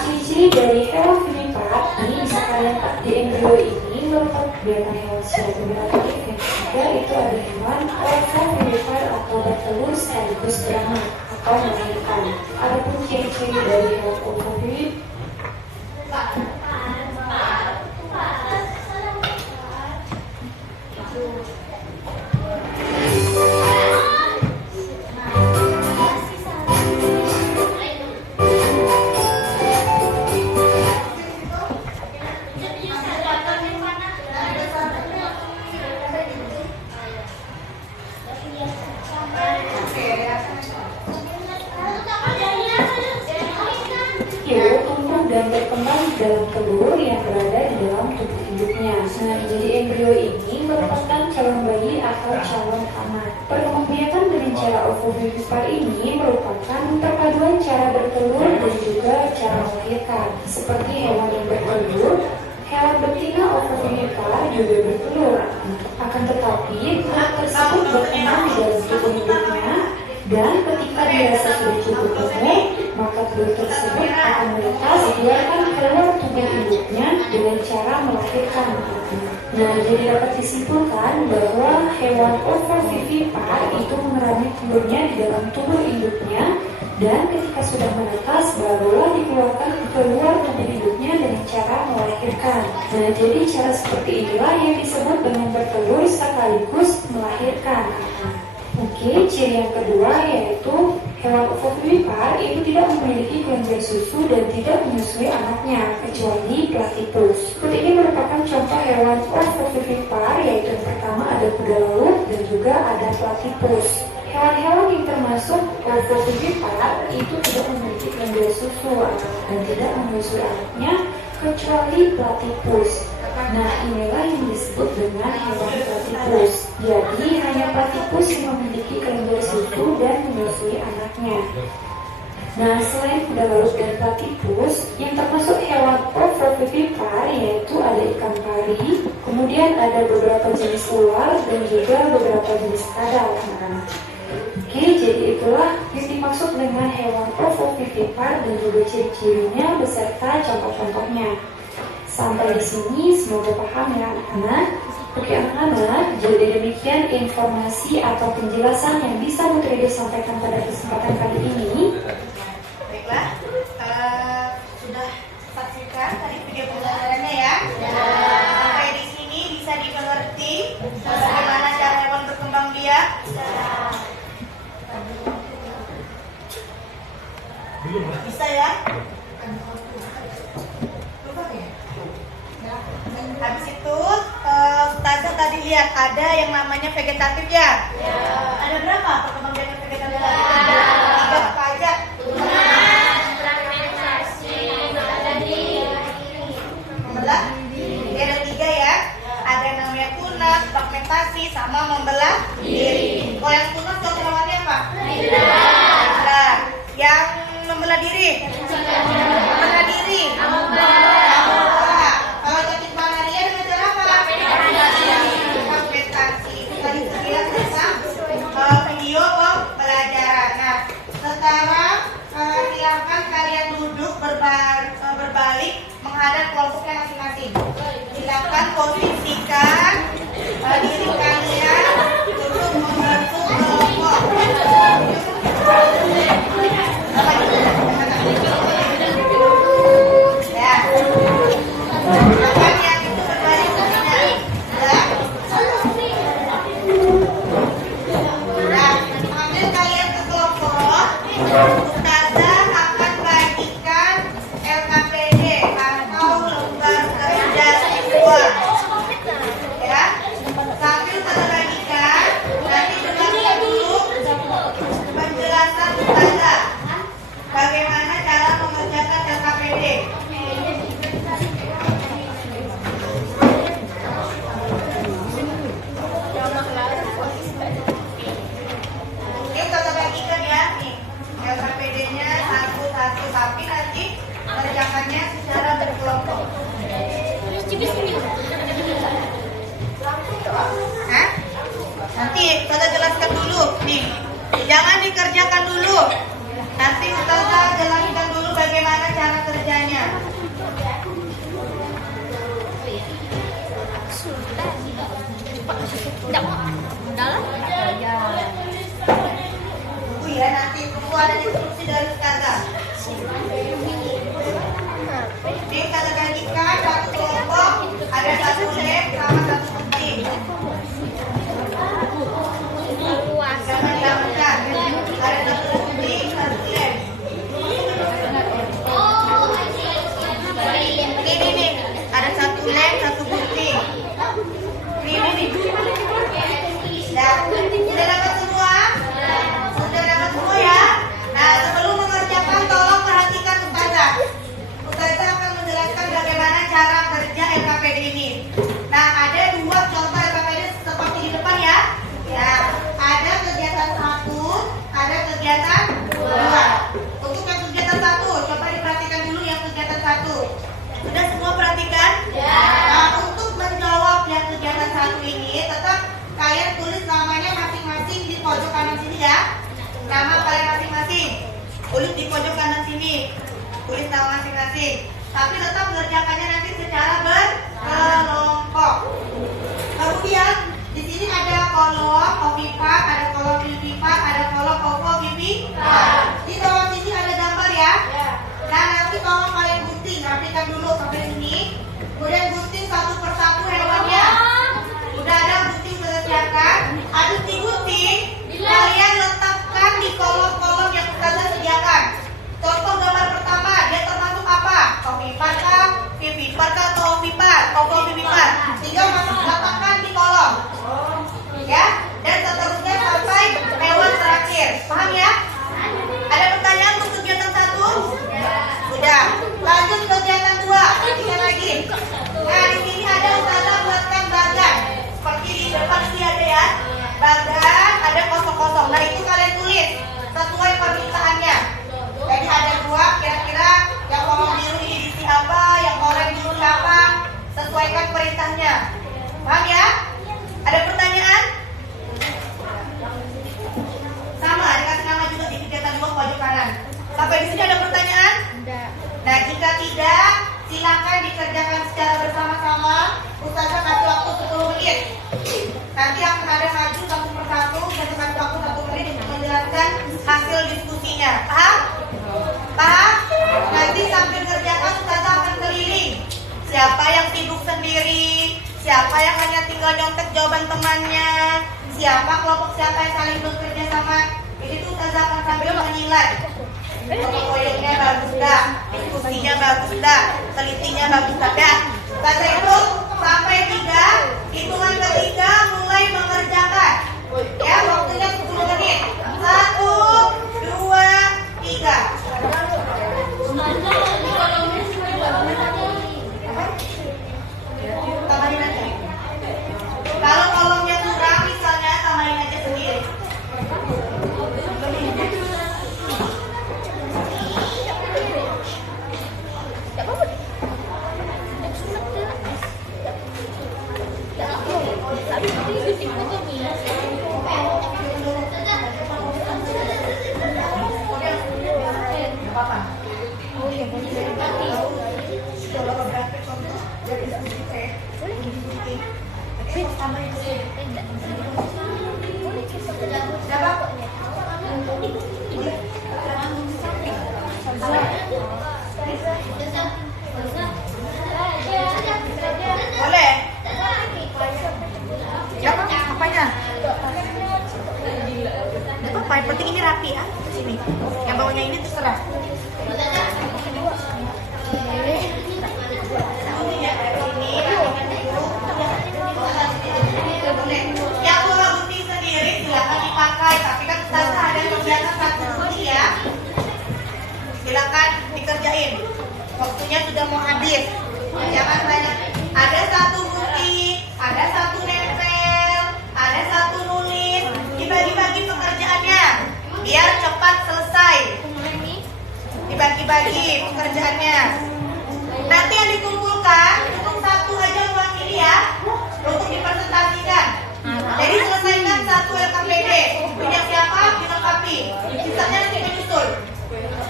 Ciri-ciri dari hewan vivipar ini bisa kalian lihat di embrio ini merupakan kegiatan hewan secara aktif. Yang ketiga itu ada hewan ovovivipar atau bertelur sekaligus beranak atau melahirkan. Adapun ciri-ciri dari hewan ovovivipar tumbuh dan berkembang dalam telur yang berada di dalam tubuh induknya. Nah, jadi embrio ini merupakan calon bayi atau calon anak. Perkembangbiakan dengan cara ovovivipar ini merupakan perpaduan cara bertelur dan juga cara melahirkan. Seperti hewan yang bertelur, hewan betina ovovivipar juga bertelur. Akan tetapi, anak tersebut berkembang di dalam tubuh induknya dan ketika dirasa sudah cukup umur, maka telur tersebut akan menetas dikeluarkan keluar tubuh induknya dengan cara melahirkan. Nah, jadi dapat disimpulkan bahwa hewan ovovivipar itu mengerami telurnya di dalam tubuh induknya dan ketika sudah menetas barulah dikeluarkan keluar tubuh induknya dengan cara melahirkan. Nah, jadi cara seperti inilah yang disebut dengan bertelur sekaligus melahirkan. Oke, ciri yang kedua yaitu hewan ovovivipar itu tidak memiliki kelenjar susu dan tidak menyusui anaknya kecuali platypus. Seperti ini merupakan contoh hewan ovovivipar, yaitu yang pertama ada kuda laut dan juga ada platypus. Hewan-hewan yang termasuk ovovivipar itu tidak memiliki kelenjar susu dan tidak menyusui anaknya kecuali platypus. Nah, inilah yang disebut dengan hewan platypus. Jadi, hanya platypus yang memiliki kelenjar susu dan menyusui anaknya. Nah, selain kuda laut dan platypus, yang termasuk hewan ovovivipar yaitu ada ikan pari, kemudian ada beberapa jenis ular dan juga beberapa jenis kadal. Oke, jadi itulah yang dimaksud dengan hewan ovovivipar dan juga ciri-cirinya beserta contoh-contohnya. Sampai di sini semoga paham ya anak-anak. Oke anak-anak, jadi demikian informasi atau penjelasan yang bisa Putri Ide sampaikan pada kesempatan kali ini. Baiklah, sudah saksikan tadi video pembelajarannya ya. Sampai di sini bisa dimengerti bagaimana cara hewan berkembang biak. Bisa ya? Habis itu Ustazah tadi lihat ada yang namanya vegetatif ya? Ada berapa perkembangbiakan vegetatif? 3 apa aja? Membelah? Dia ada 3 ya. Ada yang namanya tunas, fragmentasi, sama membelah diri. Kalau yang tunas dokter namanya apa? Nah, yang membelah diri? Membelah diri? Kalau cantik malaria dengan cara apa? Fragmentasi. Tadi kita lihat tentang video Ustazah akan bagikan LKPD atau lembar kerja siswa. Ya, sambil Ustazah bagikan, nanti dengarkan dulu penjelasan Ustazah bagaimana cara mengerjakan LKPD. Ini Ustazah bagikan ya, nih LKPD-nya satu-satu, tapi nanti mengerjakannya secara berkelompok. Hah? Nanti Ustazah jelaskan dulu, nih jangan dikerjakan dulu. Nanti Ustazah jelaskan dulu bagaimana cara kerjanya. Tunggu ya, nanti tunggu ada instruksi dari Ustazah. Ini Ustazah bagikan satu kelompok, ada satu lem sama satu penting. Jangan ada satu penting, satu lem. Ini, ada satu lem, satu gunting. Ini. Sudah dapat semua? Sudah dapat semua ya? Nah, sebelum mengerjakan tolong perhatikan Ustazah. Ustazah akan menjelaskan bagaimana cara kerja LKPD ini. Nah, ada dua contoh LKPD seperti di depan ya. Ya, ada kegiatan 1, ada kegiatan 2. Untuk yang kegiatan 1, coba diperhatikan dulu yang kegiatan 1. Sudah semua perhatikan? Ya. Nah, untuk menjawab yang kegiatan 1 ini, tetap kalian tulis namanya masing-masing di pojok kanan sini ya. Nama kalian masing-masing. Tulis di pojok kanan sini. Tulis nama masing-masing. Tapi tetap mengerjakannya nanti secara berkelompok. Kemudian di sini ada kolom Kofifa, ada kolom Vivifa, ada kolom Koko Vivifa. Di bawah sini ada gambar ya. Nah, nanti tolong kalian gunting, rapikan dulu sampai sini. Kemudian gunting satu persatu hewannya. Udah ada gunting selesaikan. Habis digunting, kalian letakkan di kolom-kolom yang Ustazah sediakan. Contoh gambar pertama, dia termasuk apa? Kofifa kah? Vivifa kah? Atau Vivifa? Koko Vivifa. Tinggal letakkan di kolom. Ya, dan seterusnya sampai hewan terakhir. Paham ya? Ada pertanyaan untuk kegiatan 1? Sudah. Lanjut kegiatan 2. Perhatikan lagi. Nah, di sini ada Ustazah buatkan bagan. Seperti di depan sini ada ya. Bagan ada kosong-kosong. Nah, itu kalian tulis sesuai permintaannya. Jadi ada 2, kira-kira yang kolom biru ini diisi apa, yang oranye biru apa. Sesuaikan perintahnya. Paham ya? Ada pertanyaan? Sama, dikasih nama juga di kegiatan 2 pojok kanan. Sampai di sini ada pertanyaan? Nah, jika tidak, silakan dikerjakan secara bersama-sama. Ustazah kasih waktu 10 menit. Nanti akan ada maju satu persatu, dan kasih waktu 1 menit untuk menjelaskan hasil diskusinya. Paham? Paham? Nanti sambil kerjakan Ustazah akan keliling. Siapa yang sibuk sendiri, siapa yang hanya tinggal nyontek jawaban temannya, siapa kelompok siapa yang saling bekerja sama. Ini tuh Ustazah akan sambil menilai. Koyoknya bagus dah, diskusinya bagus dah, telitinya bagus dah. Ustazah itu sampai 3, hitungan ketiga mulai mengerjakan. Ya, waktunya 10 menit. 1, 2, 3. Tambahin aja. Kalau kolomnya kurang, misalnya tambahin aja sendiri. apa, yang penting ini rapi ya. Sini. Yang bawahnya ini terserah. Yang bola gunting sendiri silakan dipakai, tapi kan Ustazah ada kegiatan satu gunting ya. Silakan dikerjain. Waktunya sudah mau habis. Jangan banyak. Ada satu gunting, ada satu nempel, ada satu nulis. Dibagi-bagi pekerjaannya biar cepat selesai. Dibagi-bagi pekerjaannya. Nanti yang dikumpulkan cukup satu aja uang ini ya, untuk dipresentasikan. Jadi selesaikan satu LKPD. Punya siapa? Dilengkapi. Sisanya nanti menyusul.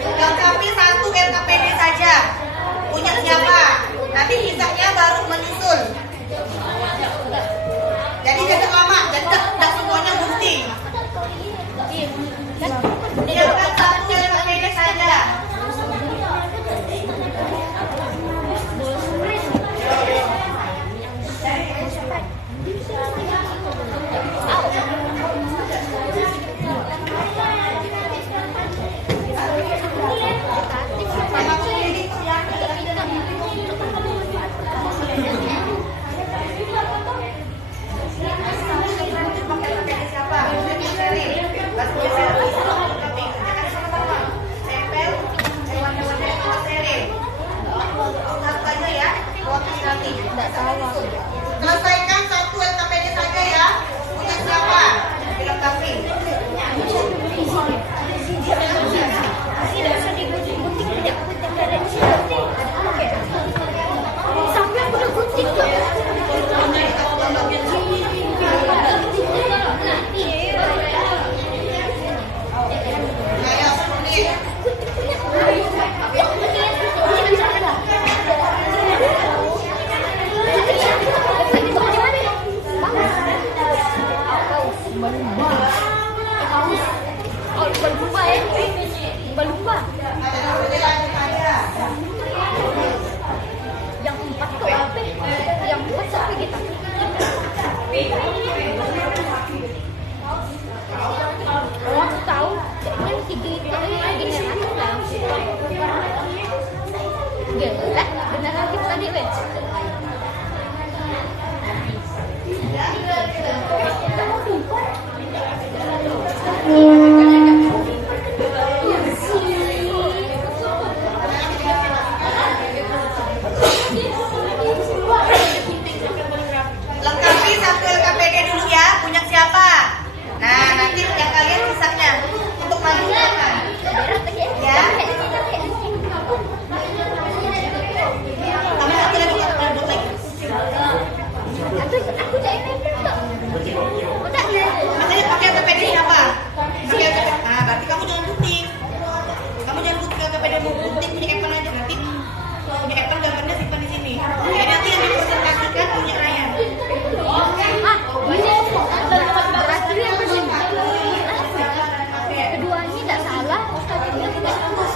Lengkapi satu LKPD saja. Punya siapa? Nanti sisanya baru menyusul. Jadi jangan lama, jadi tidak semuanya gunting. Siapkan satu LKPD saja. Selesaikan satu LKPD saja ya. Punya siapa? Dilengkapi. Sampai aku udah gunting tuh. Ayo, nulis. Yang 4 tuh apa? Yang 4 sampai gitu. Oh, aku tahu. Yang 3 itu generasi lah. Gila, benar lagi tadi, weh. Lengkapi satu LKPD dulu ya. Punya siapa? Nah, nanti yang kalian sisanya untuk maju ke depan. Ya. Kamu nanti lagi rambut lagi. Aku jadi nempel tuh. Udah. Makanya pakai LKPD siapa? Pakai LKPD. Nah, berarti kamu jangan gunting. Kamu jangan gunting LKPD, mau gunting punya Evan aja nanti. Punya Evan gambarnya simpan di sini. Jadi nanti yang dipresentasikan punya Ryan. Terakhir yang keduanya tidak salah.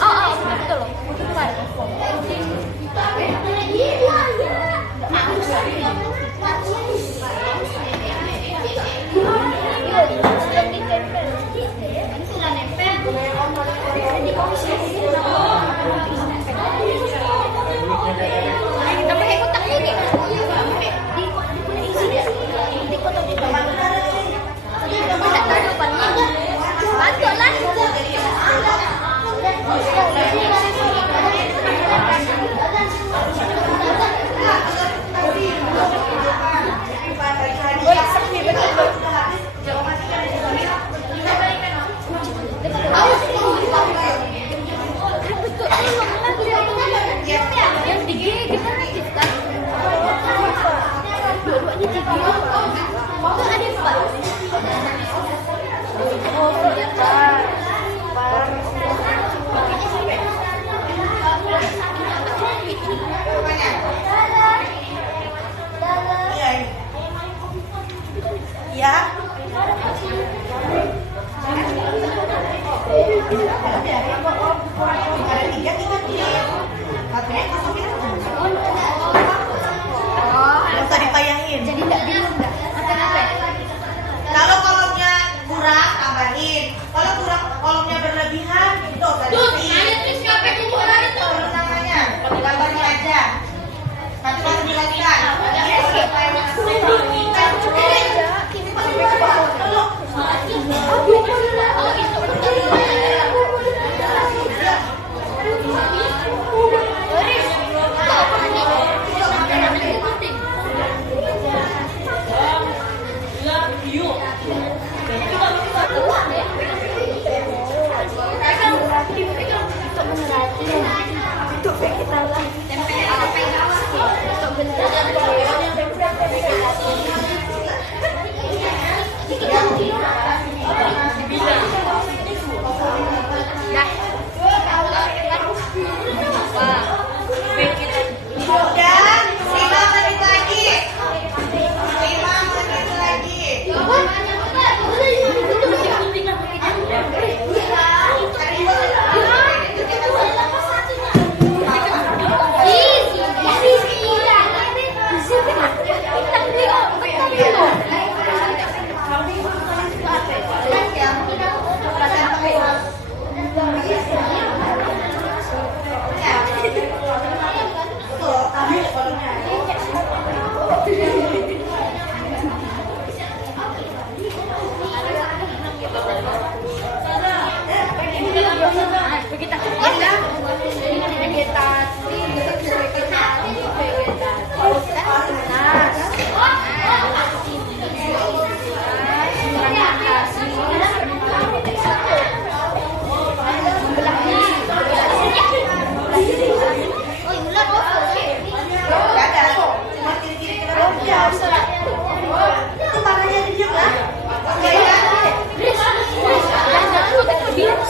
Oh, betul loh. Yang digigit gimana kita? Dua-duanya digigit. Itu ada 4. Oh, Ya. Ada 3 nih. Satunya masukin aja. Nggak usah dipayahin. jadi nggak bingung nggak? Apa? Kalau kolomnya kurang tambahin. Kalau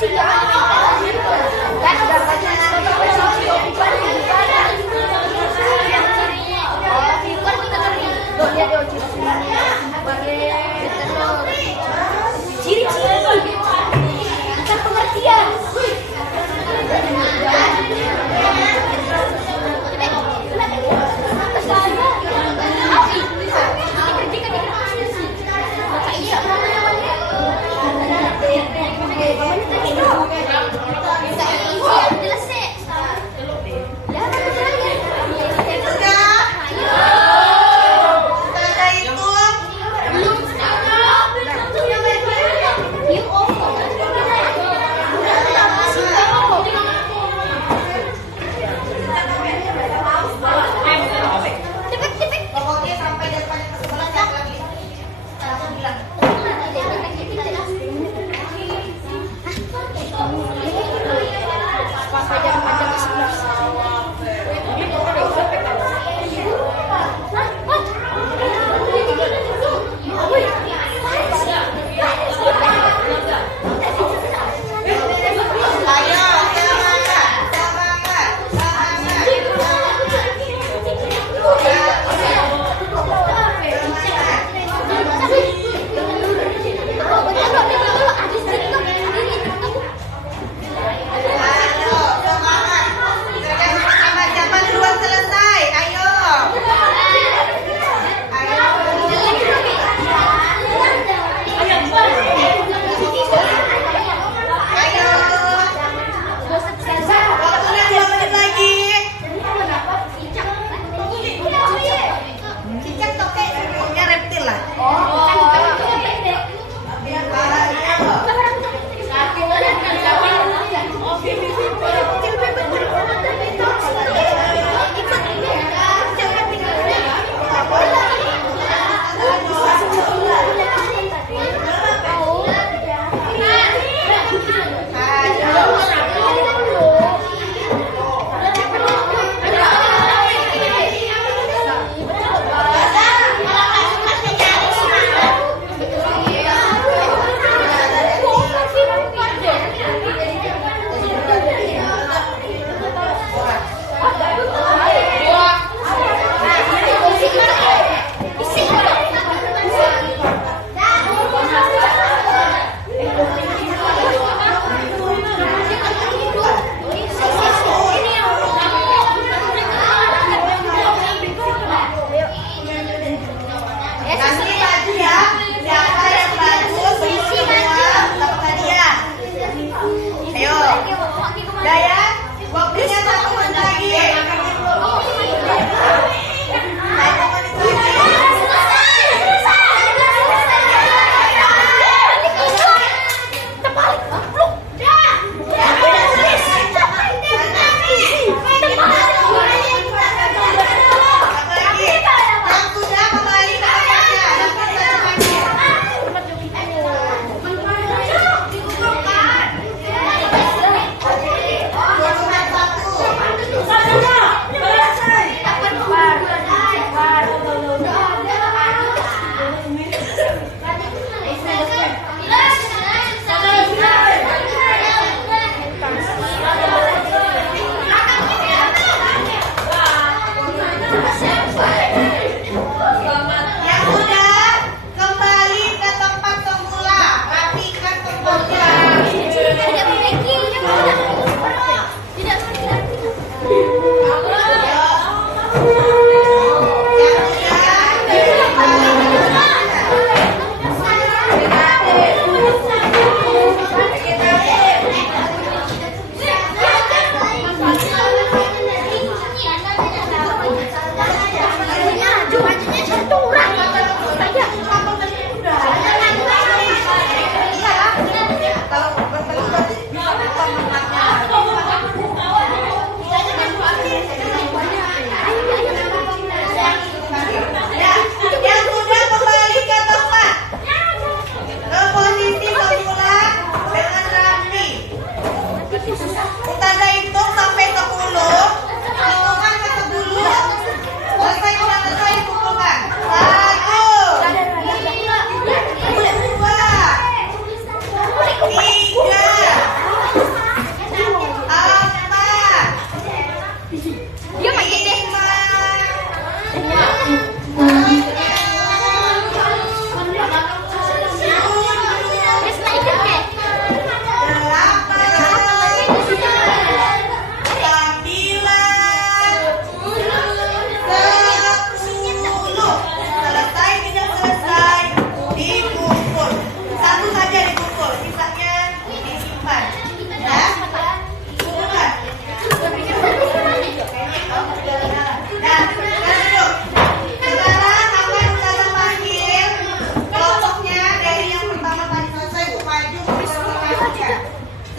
sih ya. Kan udah baca bukan kita ngerti. Tuh lihat deh ciri-cirinya sebagai telur. Ciri-ciri bukan pengertian. Oke,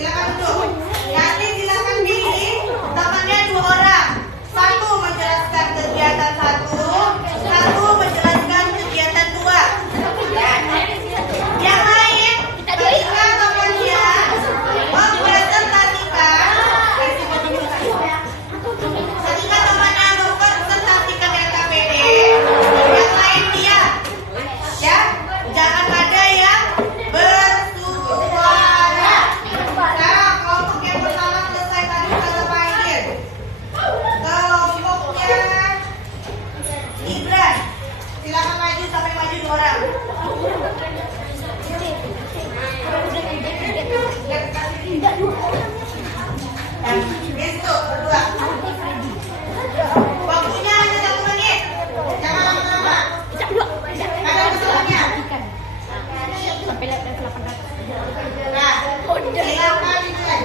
Silakan duduk. Nanti silakan pilih temannya 2 orang. Satu menjelaskan kegiatan 1, satu menjelaskan kegiatan 2. Yang lain, ketika temannya mempresentasikan, ketika temannya mempresentasikan LKPD, yang lain diam. Ya, jangan ada yang bersuara. Sekarang kelompok yang pertama selesai tadi kita panggil. Kelompoknya Gibran. Silakan maju sampai maju 2 orang. Besok berdua. Waktunya hanya 1 menit. Jangan lama-lama. Ada masalahnya. Sampai level 800. Nah, silakan dimulai.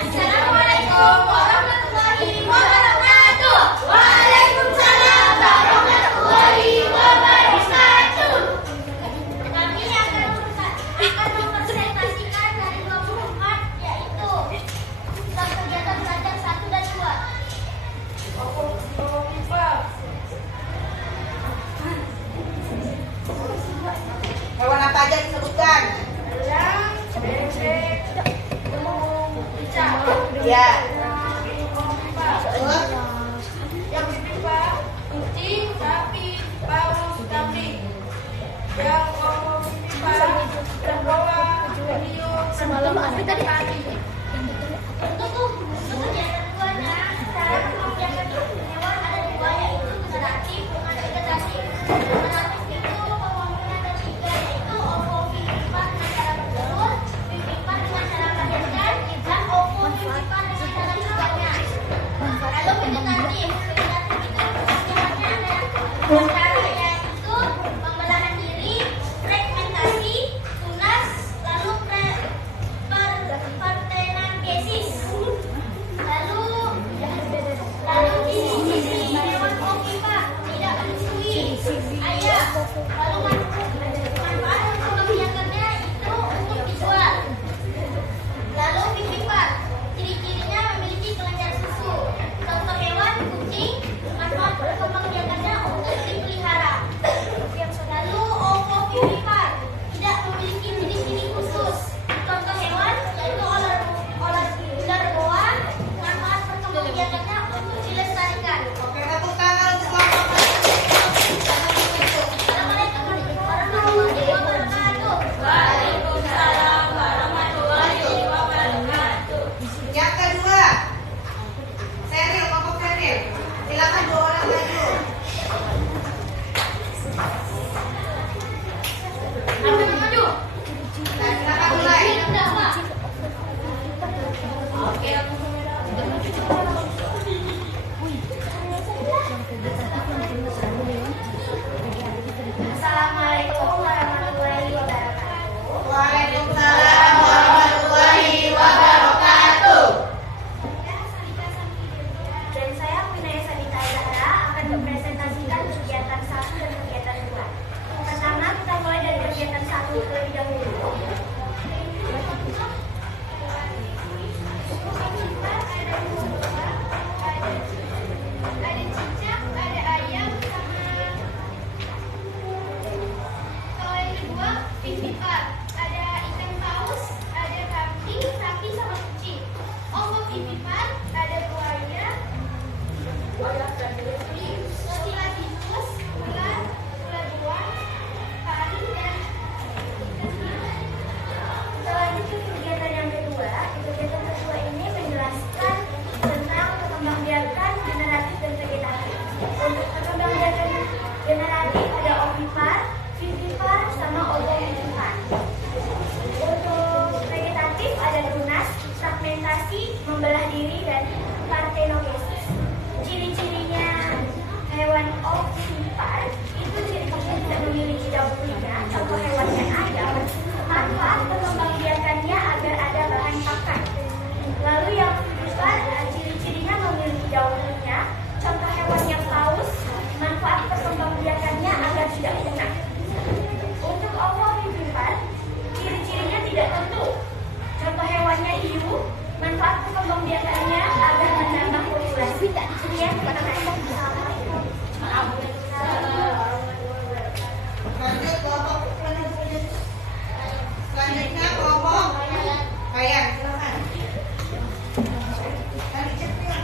Assalamualaikum warahmatullahi wabarakatuh. Waalaikumsalam warahmatullahi wabarakatuh. Kami akan mempresentasikan dari 24, yaitu tentang kegiatan belajar 1 dan 2. Hewan apa aja disebutkan? Ya. Terus? Yang pipa, kucing, sapi, paus, kambing. Yang pipa, terbawa, hiu, Semalam apa tadi? Untuk kegiatan 2-nya, cara mengerjakan hewan ada 2, yaitu generatif dengan vegetasi. Generatif itu pembangunan ada 3, yaitu ovovivipan dengan cara bertelur, vivipan dengan cara melahirkan, dan ovovivipan dengan cara tinggalnya. Lalu vegetatif itu kegiatannya ada 2 cara, yaitu pembelahan diri, fragmentasi, tunas, lalu partenangesis. Lalu jenis manfaat pengembangbiakannya agar menambah populasi ikan pada Lanjut kelompok selanjutnya kelompok kayak silakan. Tadi cek ya.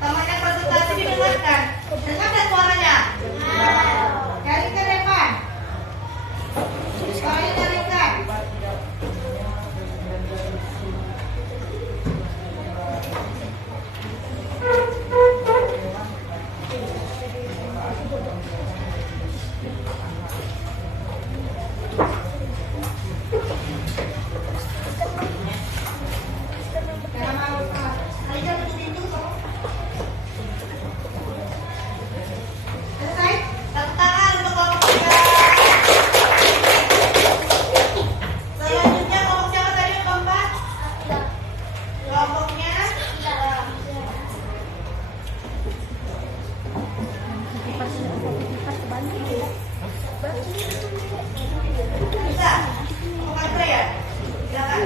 Namanya presentasi didengarkan. Dengar nggak suaranya? Cari ke depan. Suaranya carikan. Jangan malu. Kali jangan tutup pintu kok. Selesai? Tepuk tangan untuk kelompok 3. Selanjutnya kelompok siapa tadi yang keempat? Kelompoknya bisa. Kelompok 3 ya? Silakan.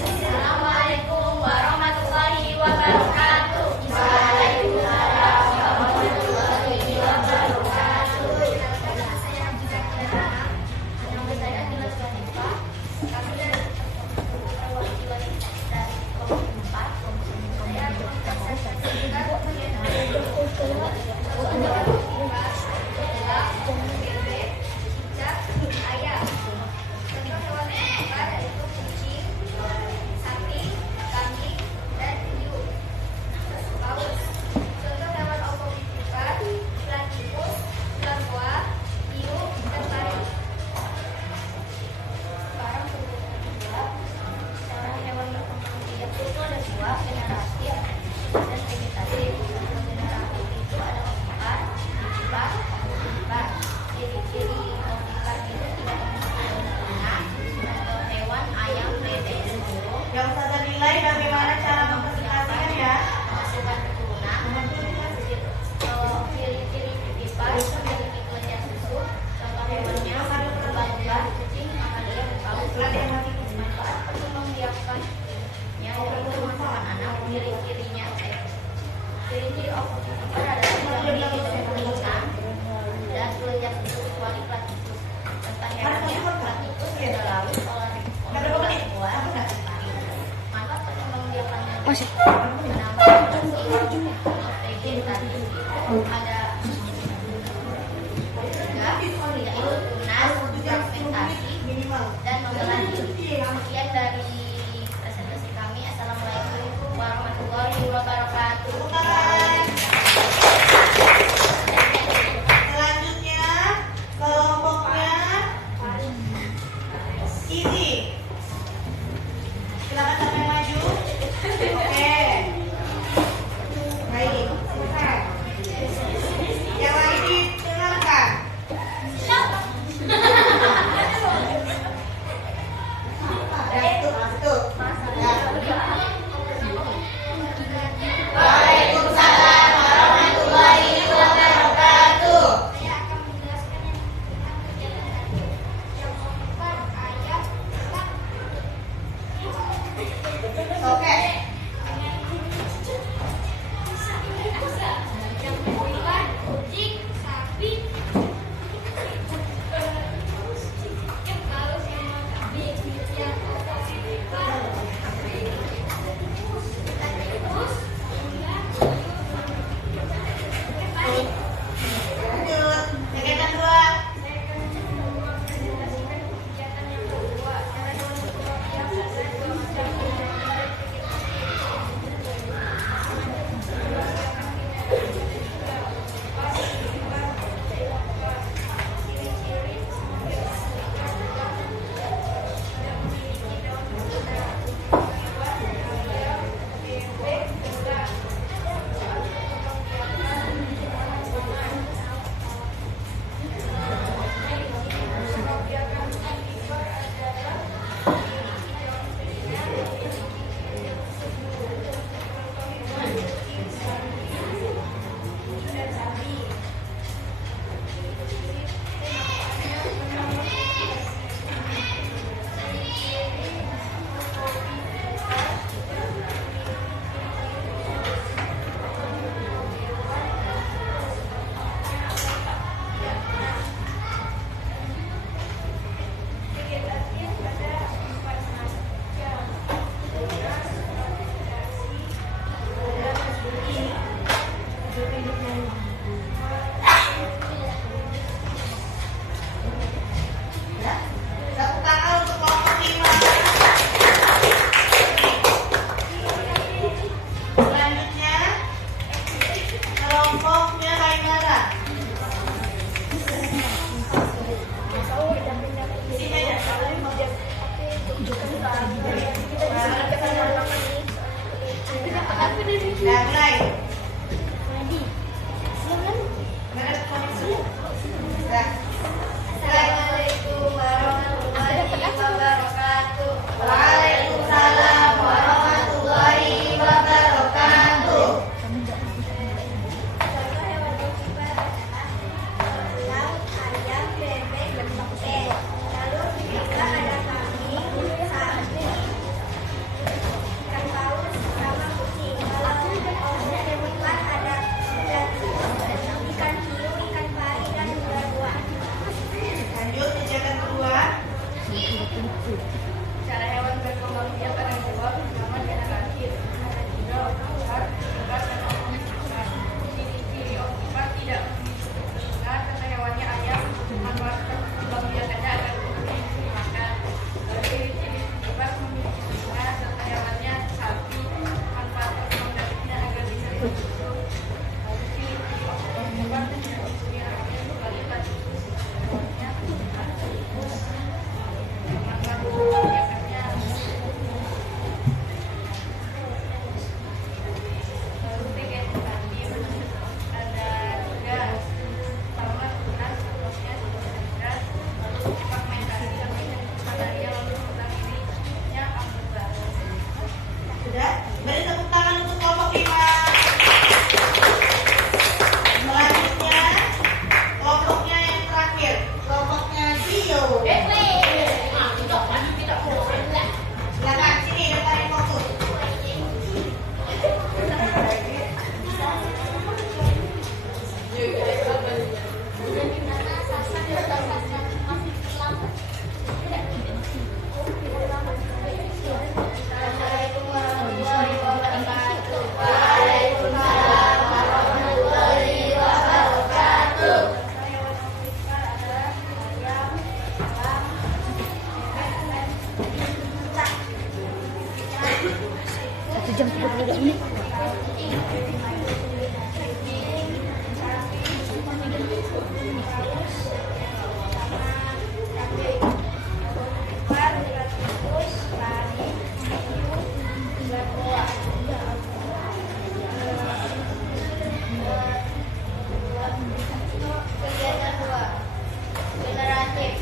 Assalamualaikum warahmatullahi wabarakatuh. Waalaikumsalam warahmatullahi wabarakatuh. Nama saya Hamzah Kirana. Nama saya Dimas Wanita. Kami dari perwakilan dari kelompok 4. Saya mempresentasikan ayam. Contoh hewan peliharaan yaitu kucing, sapi, kambing, dan hiu. Paus. Contoh hewan ovovivipan, platypus, lamboa, hiu, dan paring. Sekarang kedua, cara hewan berkembang biak itu ada dua, generatif dan vegetatif. Kalau generatif itu ada ovipan, vivipar, ovipar. Ciri-ciri ovipan itu tidak menghasilkan anak. Contoh hewan ayam, bebek, dan burung. Yang Ustazah nilai bagaimana cara mempresentasikan ya. Menghasilkan keturunan. Kalau ciri-ciri vivipar itu memiliki kelenjar susu. Contoh hewannya lumba-lumba, kucing, mamalia, dan paus. Manfaat perkembangbiakannya yaitu memakan anak. Ciri-ciri ovovivipan adalah memiliki keturunan dan kelenjar susu kecuali platypus. Contoh hewannya platypus, kuda laut, ular buah, dan paring. Manfaat perkembangbiakannya menambah populasi vegetatif ada tidak ikut tunas, fragmentasi, dan membelah diri. Sekian dari presentasi kami. Assalamualaikum warahmatullahi wabarakatuh. Selanjutnya kelompoknya Easy. Silakan sampai maju. Oke. Baik. Silakan. Nah, mulai. Ready. Mana koneksi? Nah. Assalamualaikum warahmatullahi wabarakatuh. Waalaikumsalam warahmatullahi wabarakatuh. Contoh hewan bersifat adalah ayam, bebek, lalu juga ada kambing, sapi, ikan paus, sama kucing. Kalau hewan ada ikan hiu, ikan pari, dan buah-buah. Lanjut kegiatan kedua. Cara hewan berkembang biak ada dua, pertama generasi, ada juga otot, otot dan otot. Ciri-ciri otot tidak memiliki telinga karena hewannya ayam, manfaat berkembang biakannya agar putih dimakan. Ciri-ciri otot memiliki telinga serta hewannya sapi, manfaat berkembang biakannya agar bisa hidup. Ciri-ciri otot ciri ayam kembali pada hewannya Sudah? Beri tepuk tangan untuk kelompok 5. Selanjutnya, kelompoknya yang terakhir, kelompoknya Gio. Silakan sini depan fokus. Assalamualaikum warahmatullahi wabarakatuh. Waalaikumsalam warahmatullahi wabarakatuh. Hewan bersifat adalah ayam, elang, bebek, 1 jam 33 menit. Kegiatan 2 generatif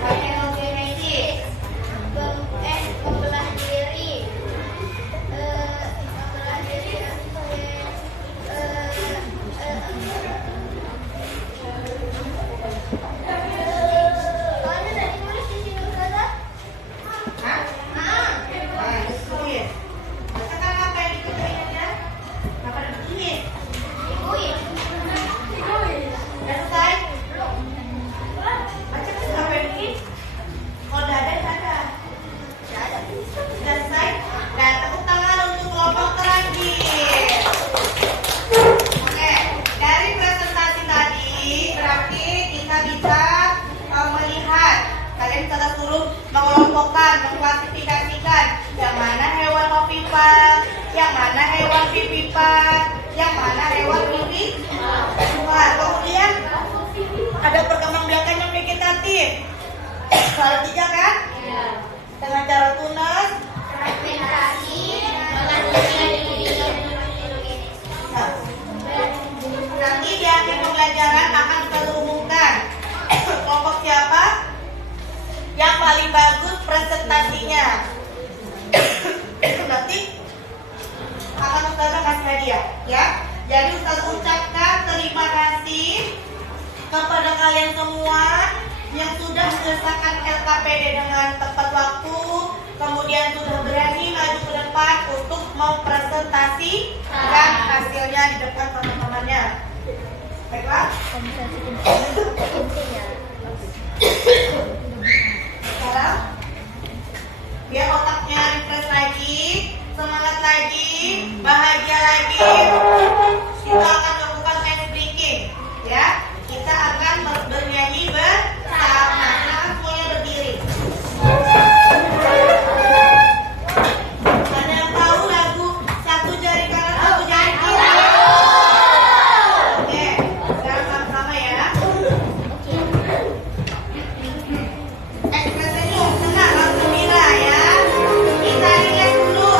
partenogenesis membelah diri soalnya udah ditulis di sini Ustazah. Hah? Nah, dikumpulin. Sekarang apa yang dikumpulin aja? Apa yang begini? Ikuin. Udah selesai? Belum. Baca kan apa yang begini? Kalau udah ada, udah ada. Sudah selesai? Dan tepuk tangan untuk kelompok terakhir. Oke, dari presentasi tadi berarti kita bisa melihat, kalian bisa suruh mengelompokkan, mengklasifikasikan yang mana hewan ovipar, yang mana hewan vivipar, yang mana hewan vivipar. Kemudian ada perkembangbiakan yang vegetatif. Salah 3 kan? Dengan cara tunas. Fragmentasi, mengandungi Nanti di akhir pembelajaran akan kita umumkan kelompok siapa yang paling bagus presentasinya. Nanti akan Ustazah kasih hadiah, ya. Jadi Ustazah ucapkan terima kasih kepada kalian semua yang sudah menyelesaikan LKPD dengan tepat waktu, kemudian sudah berani maju ke depan untuk mempresentasikan hasilnya di depan teman-temannya. Baiklah. Sekarang biar otaknya refresh lagi, semangat lagi, bahagia lagi, kita akan melakukan ice breaking, ya. Kita akan bernyanyi bersama. Semuanya berdiri. Ada yang tahu lagu Satu Jari Kanan Satu Jari Kiri? Oke, sekarang sama-sama ya. Ekspresinya tenang, langsung gembira ya. Kita relax dulu.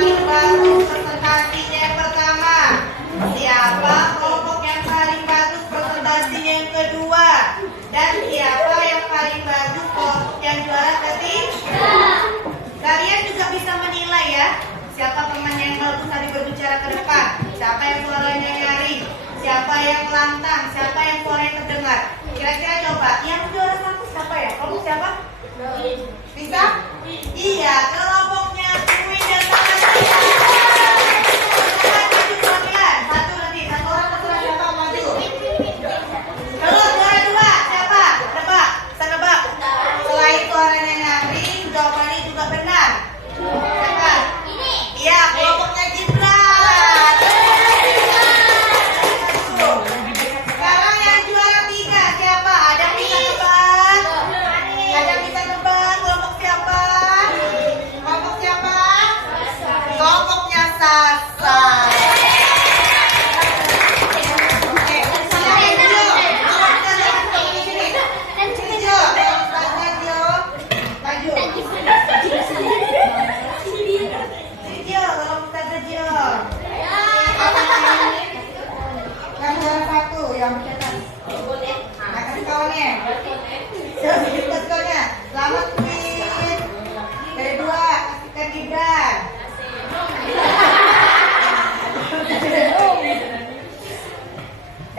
paling bagus presentasinya yang pertama? Siapa kelompok yang paling bagus presentasinya yang kedua? Dan siapa yang paling bagus kelompok yang juara ketiga? Kalian juga bisa menilai ya, siapa teman yang bagus tadi berbicara ke depan, siapa yang suaranya nyaring, siapa yang lantang, siapa yang suaranya terdengar. Kira-kira coba, yang juara satu siapa ya? Kelompok siapa? Bisa? Iya, kelompoknya Queen dan Saskia. Satu lagi, satu orang terserah siapa maju. Kalau juara dua siapa? Nebak, bisa nebak. Selain suaranya nyaring, jawabannya juga benar. Siapa? Iya, kelompoknya Gibran. Sekarang yang juara tiga siapa? Ada yang bisa nebak? Ada yang bisa nebak kelompok siapa? Kelompok siapa? Kelompoknya Sasa. Oke, sama yang Jo. Sini Jo. Sasa Jo. Maju. Sini Jo, kalau kita Jo. Yang juara satu, yang bercetak. Nah, kasih kawannya. Sebut skornya. Selamat Queen. Kedua, kasihkan Gibran.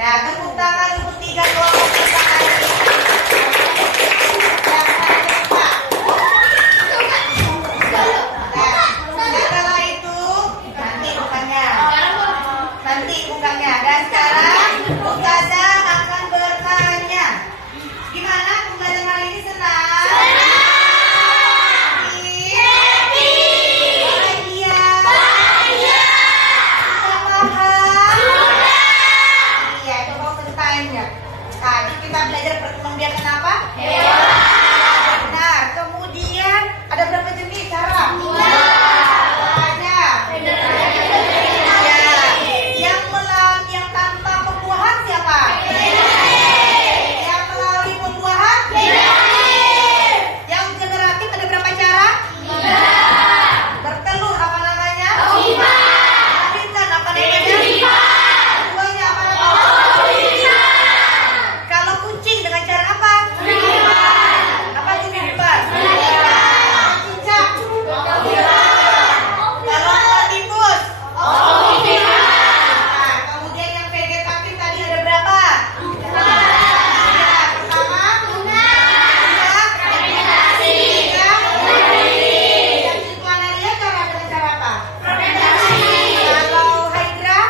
Nah, tepuk tangan untuk tiga kelompok kita hari ini. Nah, setelah itu nanti bukannya. Dan sekarang Ustazah akan bertanya. Gimana pembelajaran hari ini, senang? Happy. Bahagia. Sudah paham? Iya, coba Ustazah tanya. Tadi kita belajar membiarkan apa? Benar. Kemudian ada berapa jenis cara? Aja. Ya. Yang tanpa pembuahan siapa? Yang melalui pembuahan? Yang generatif ada berapa cara? Bertelur apa namanya? Bintang apa namanya? Keduanya apa namanya? Kalau kucing dengan cara apa? Apa kehidupan? Cicak. Kalau tikus? Nah, kemudian yang vegetatif tadi ada berapa? Ya, pertama yang planaria cara dengan cara apa? Kalau hydra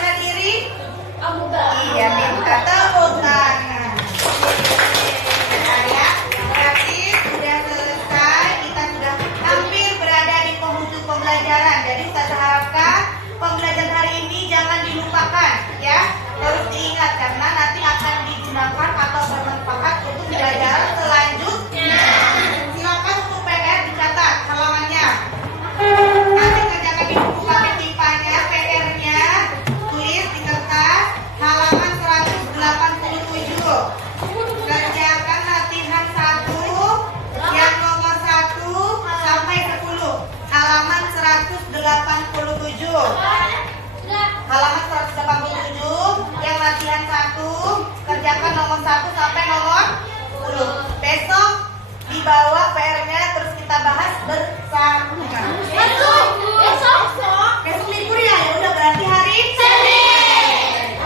sendiri? Iya, minta tepuk tangan. Nah, ya, berarti sudah selesai. Kita sudah hampir berada di penghujung pembelajaran. Jadi saya harapkan pembelajaran hari ini jangan dilupakan, ya. Terus diingat karena nanti akan digunakan atau bermanfaat untuk pembelajaran selanjutnya. Silakan untuk PR dicatat halamannya. Nanti kerjakan di buku pakai tipanya, PR-nya tulis di kertas halaman 187. Kerjakan latihan 1 yang nomor 1 sampai 10. Halaman 187. Halaman 187 yang latihan 1 kerjakan nomor 1 sampai nomor 10. Besok dibawa PR-nya terus kita bahas bersama. Besok libur ya, ya udah berarti hari Senin.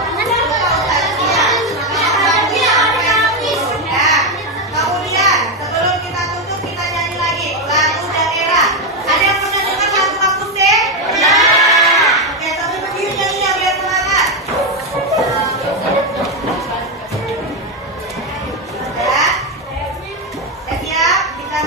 Nah, kemudian sebelum kita tutup kita nyanyi lagi lagu daerah. Ada yang pernah dengar lagu Akuse? Oke, sambil berdiri nyanyi ya biar semangat. Sudah? Siap? Bisa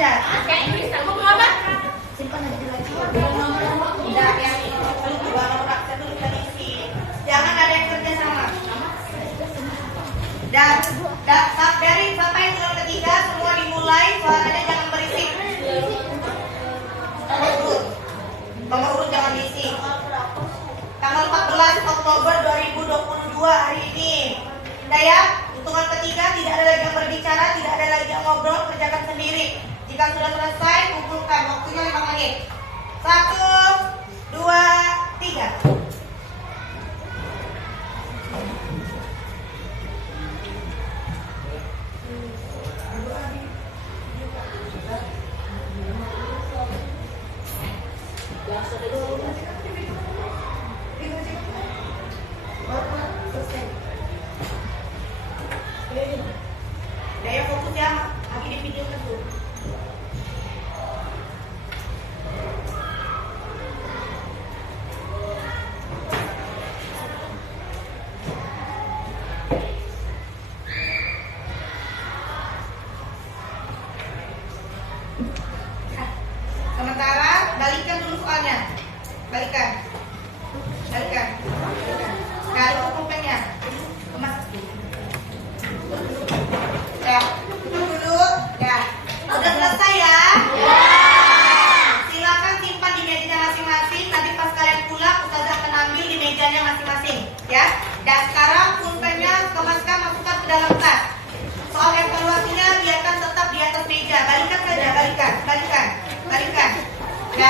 belajar. Simpan aja dulu. Udah yang dua nomor absen tuh bisa diisi. Jangan ada yang kerja sama. Dan dari sampai yang ketiga semua dimulai, suaranya jangan berisik. Nomor urut jangan diisi. Tanggal 14 Oktober 2022 hari ini. Udah ya, hitungan ketiga tidak ada lagi yang berbicara, tidak ada lagi yang ngobrol, kerjakan sendiri. Jika sudah selesai, kumpulkan waktunya 5 menit. 1, 2, 3. Daya fokus ya, lagi di video kedua. Sementara balikan dulu soalnya. Balikan. Nah, itu pulpennya. Kemas. Ya, duduk dulu. Ya, udah selesai ya? Silakan simpan di mejanya masing-masing. Nanti pas kalian pulang, Ustazah akan ambil di mejanya masing-masing. Ya. Dan sekarang pulpennya kemaskan, masukkan ke dalam tas. Soal evaluasinya biarkan tetap di atas meja. Balikan saja, balikan. Ya,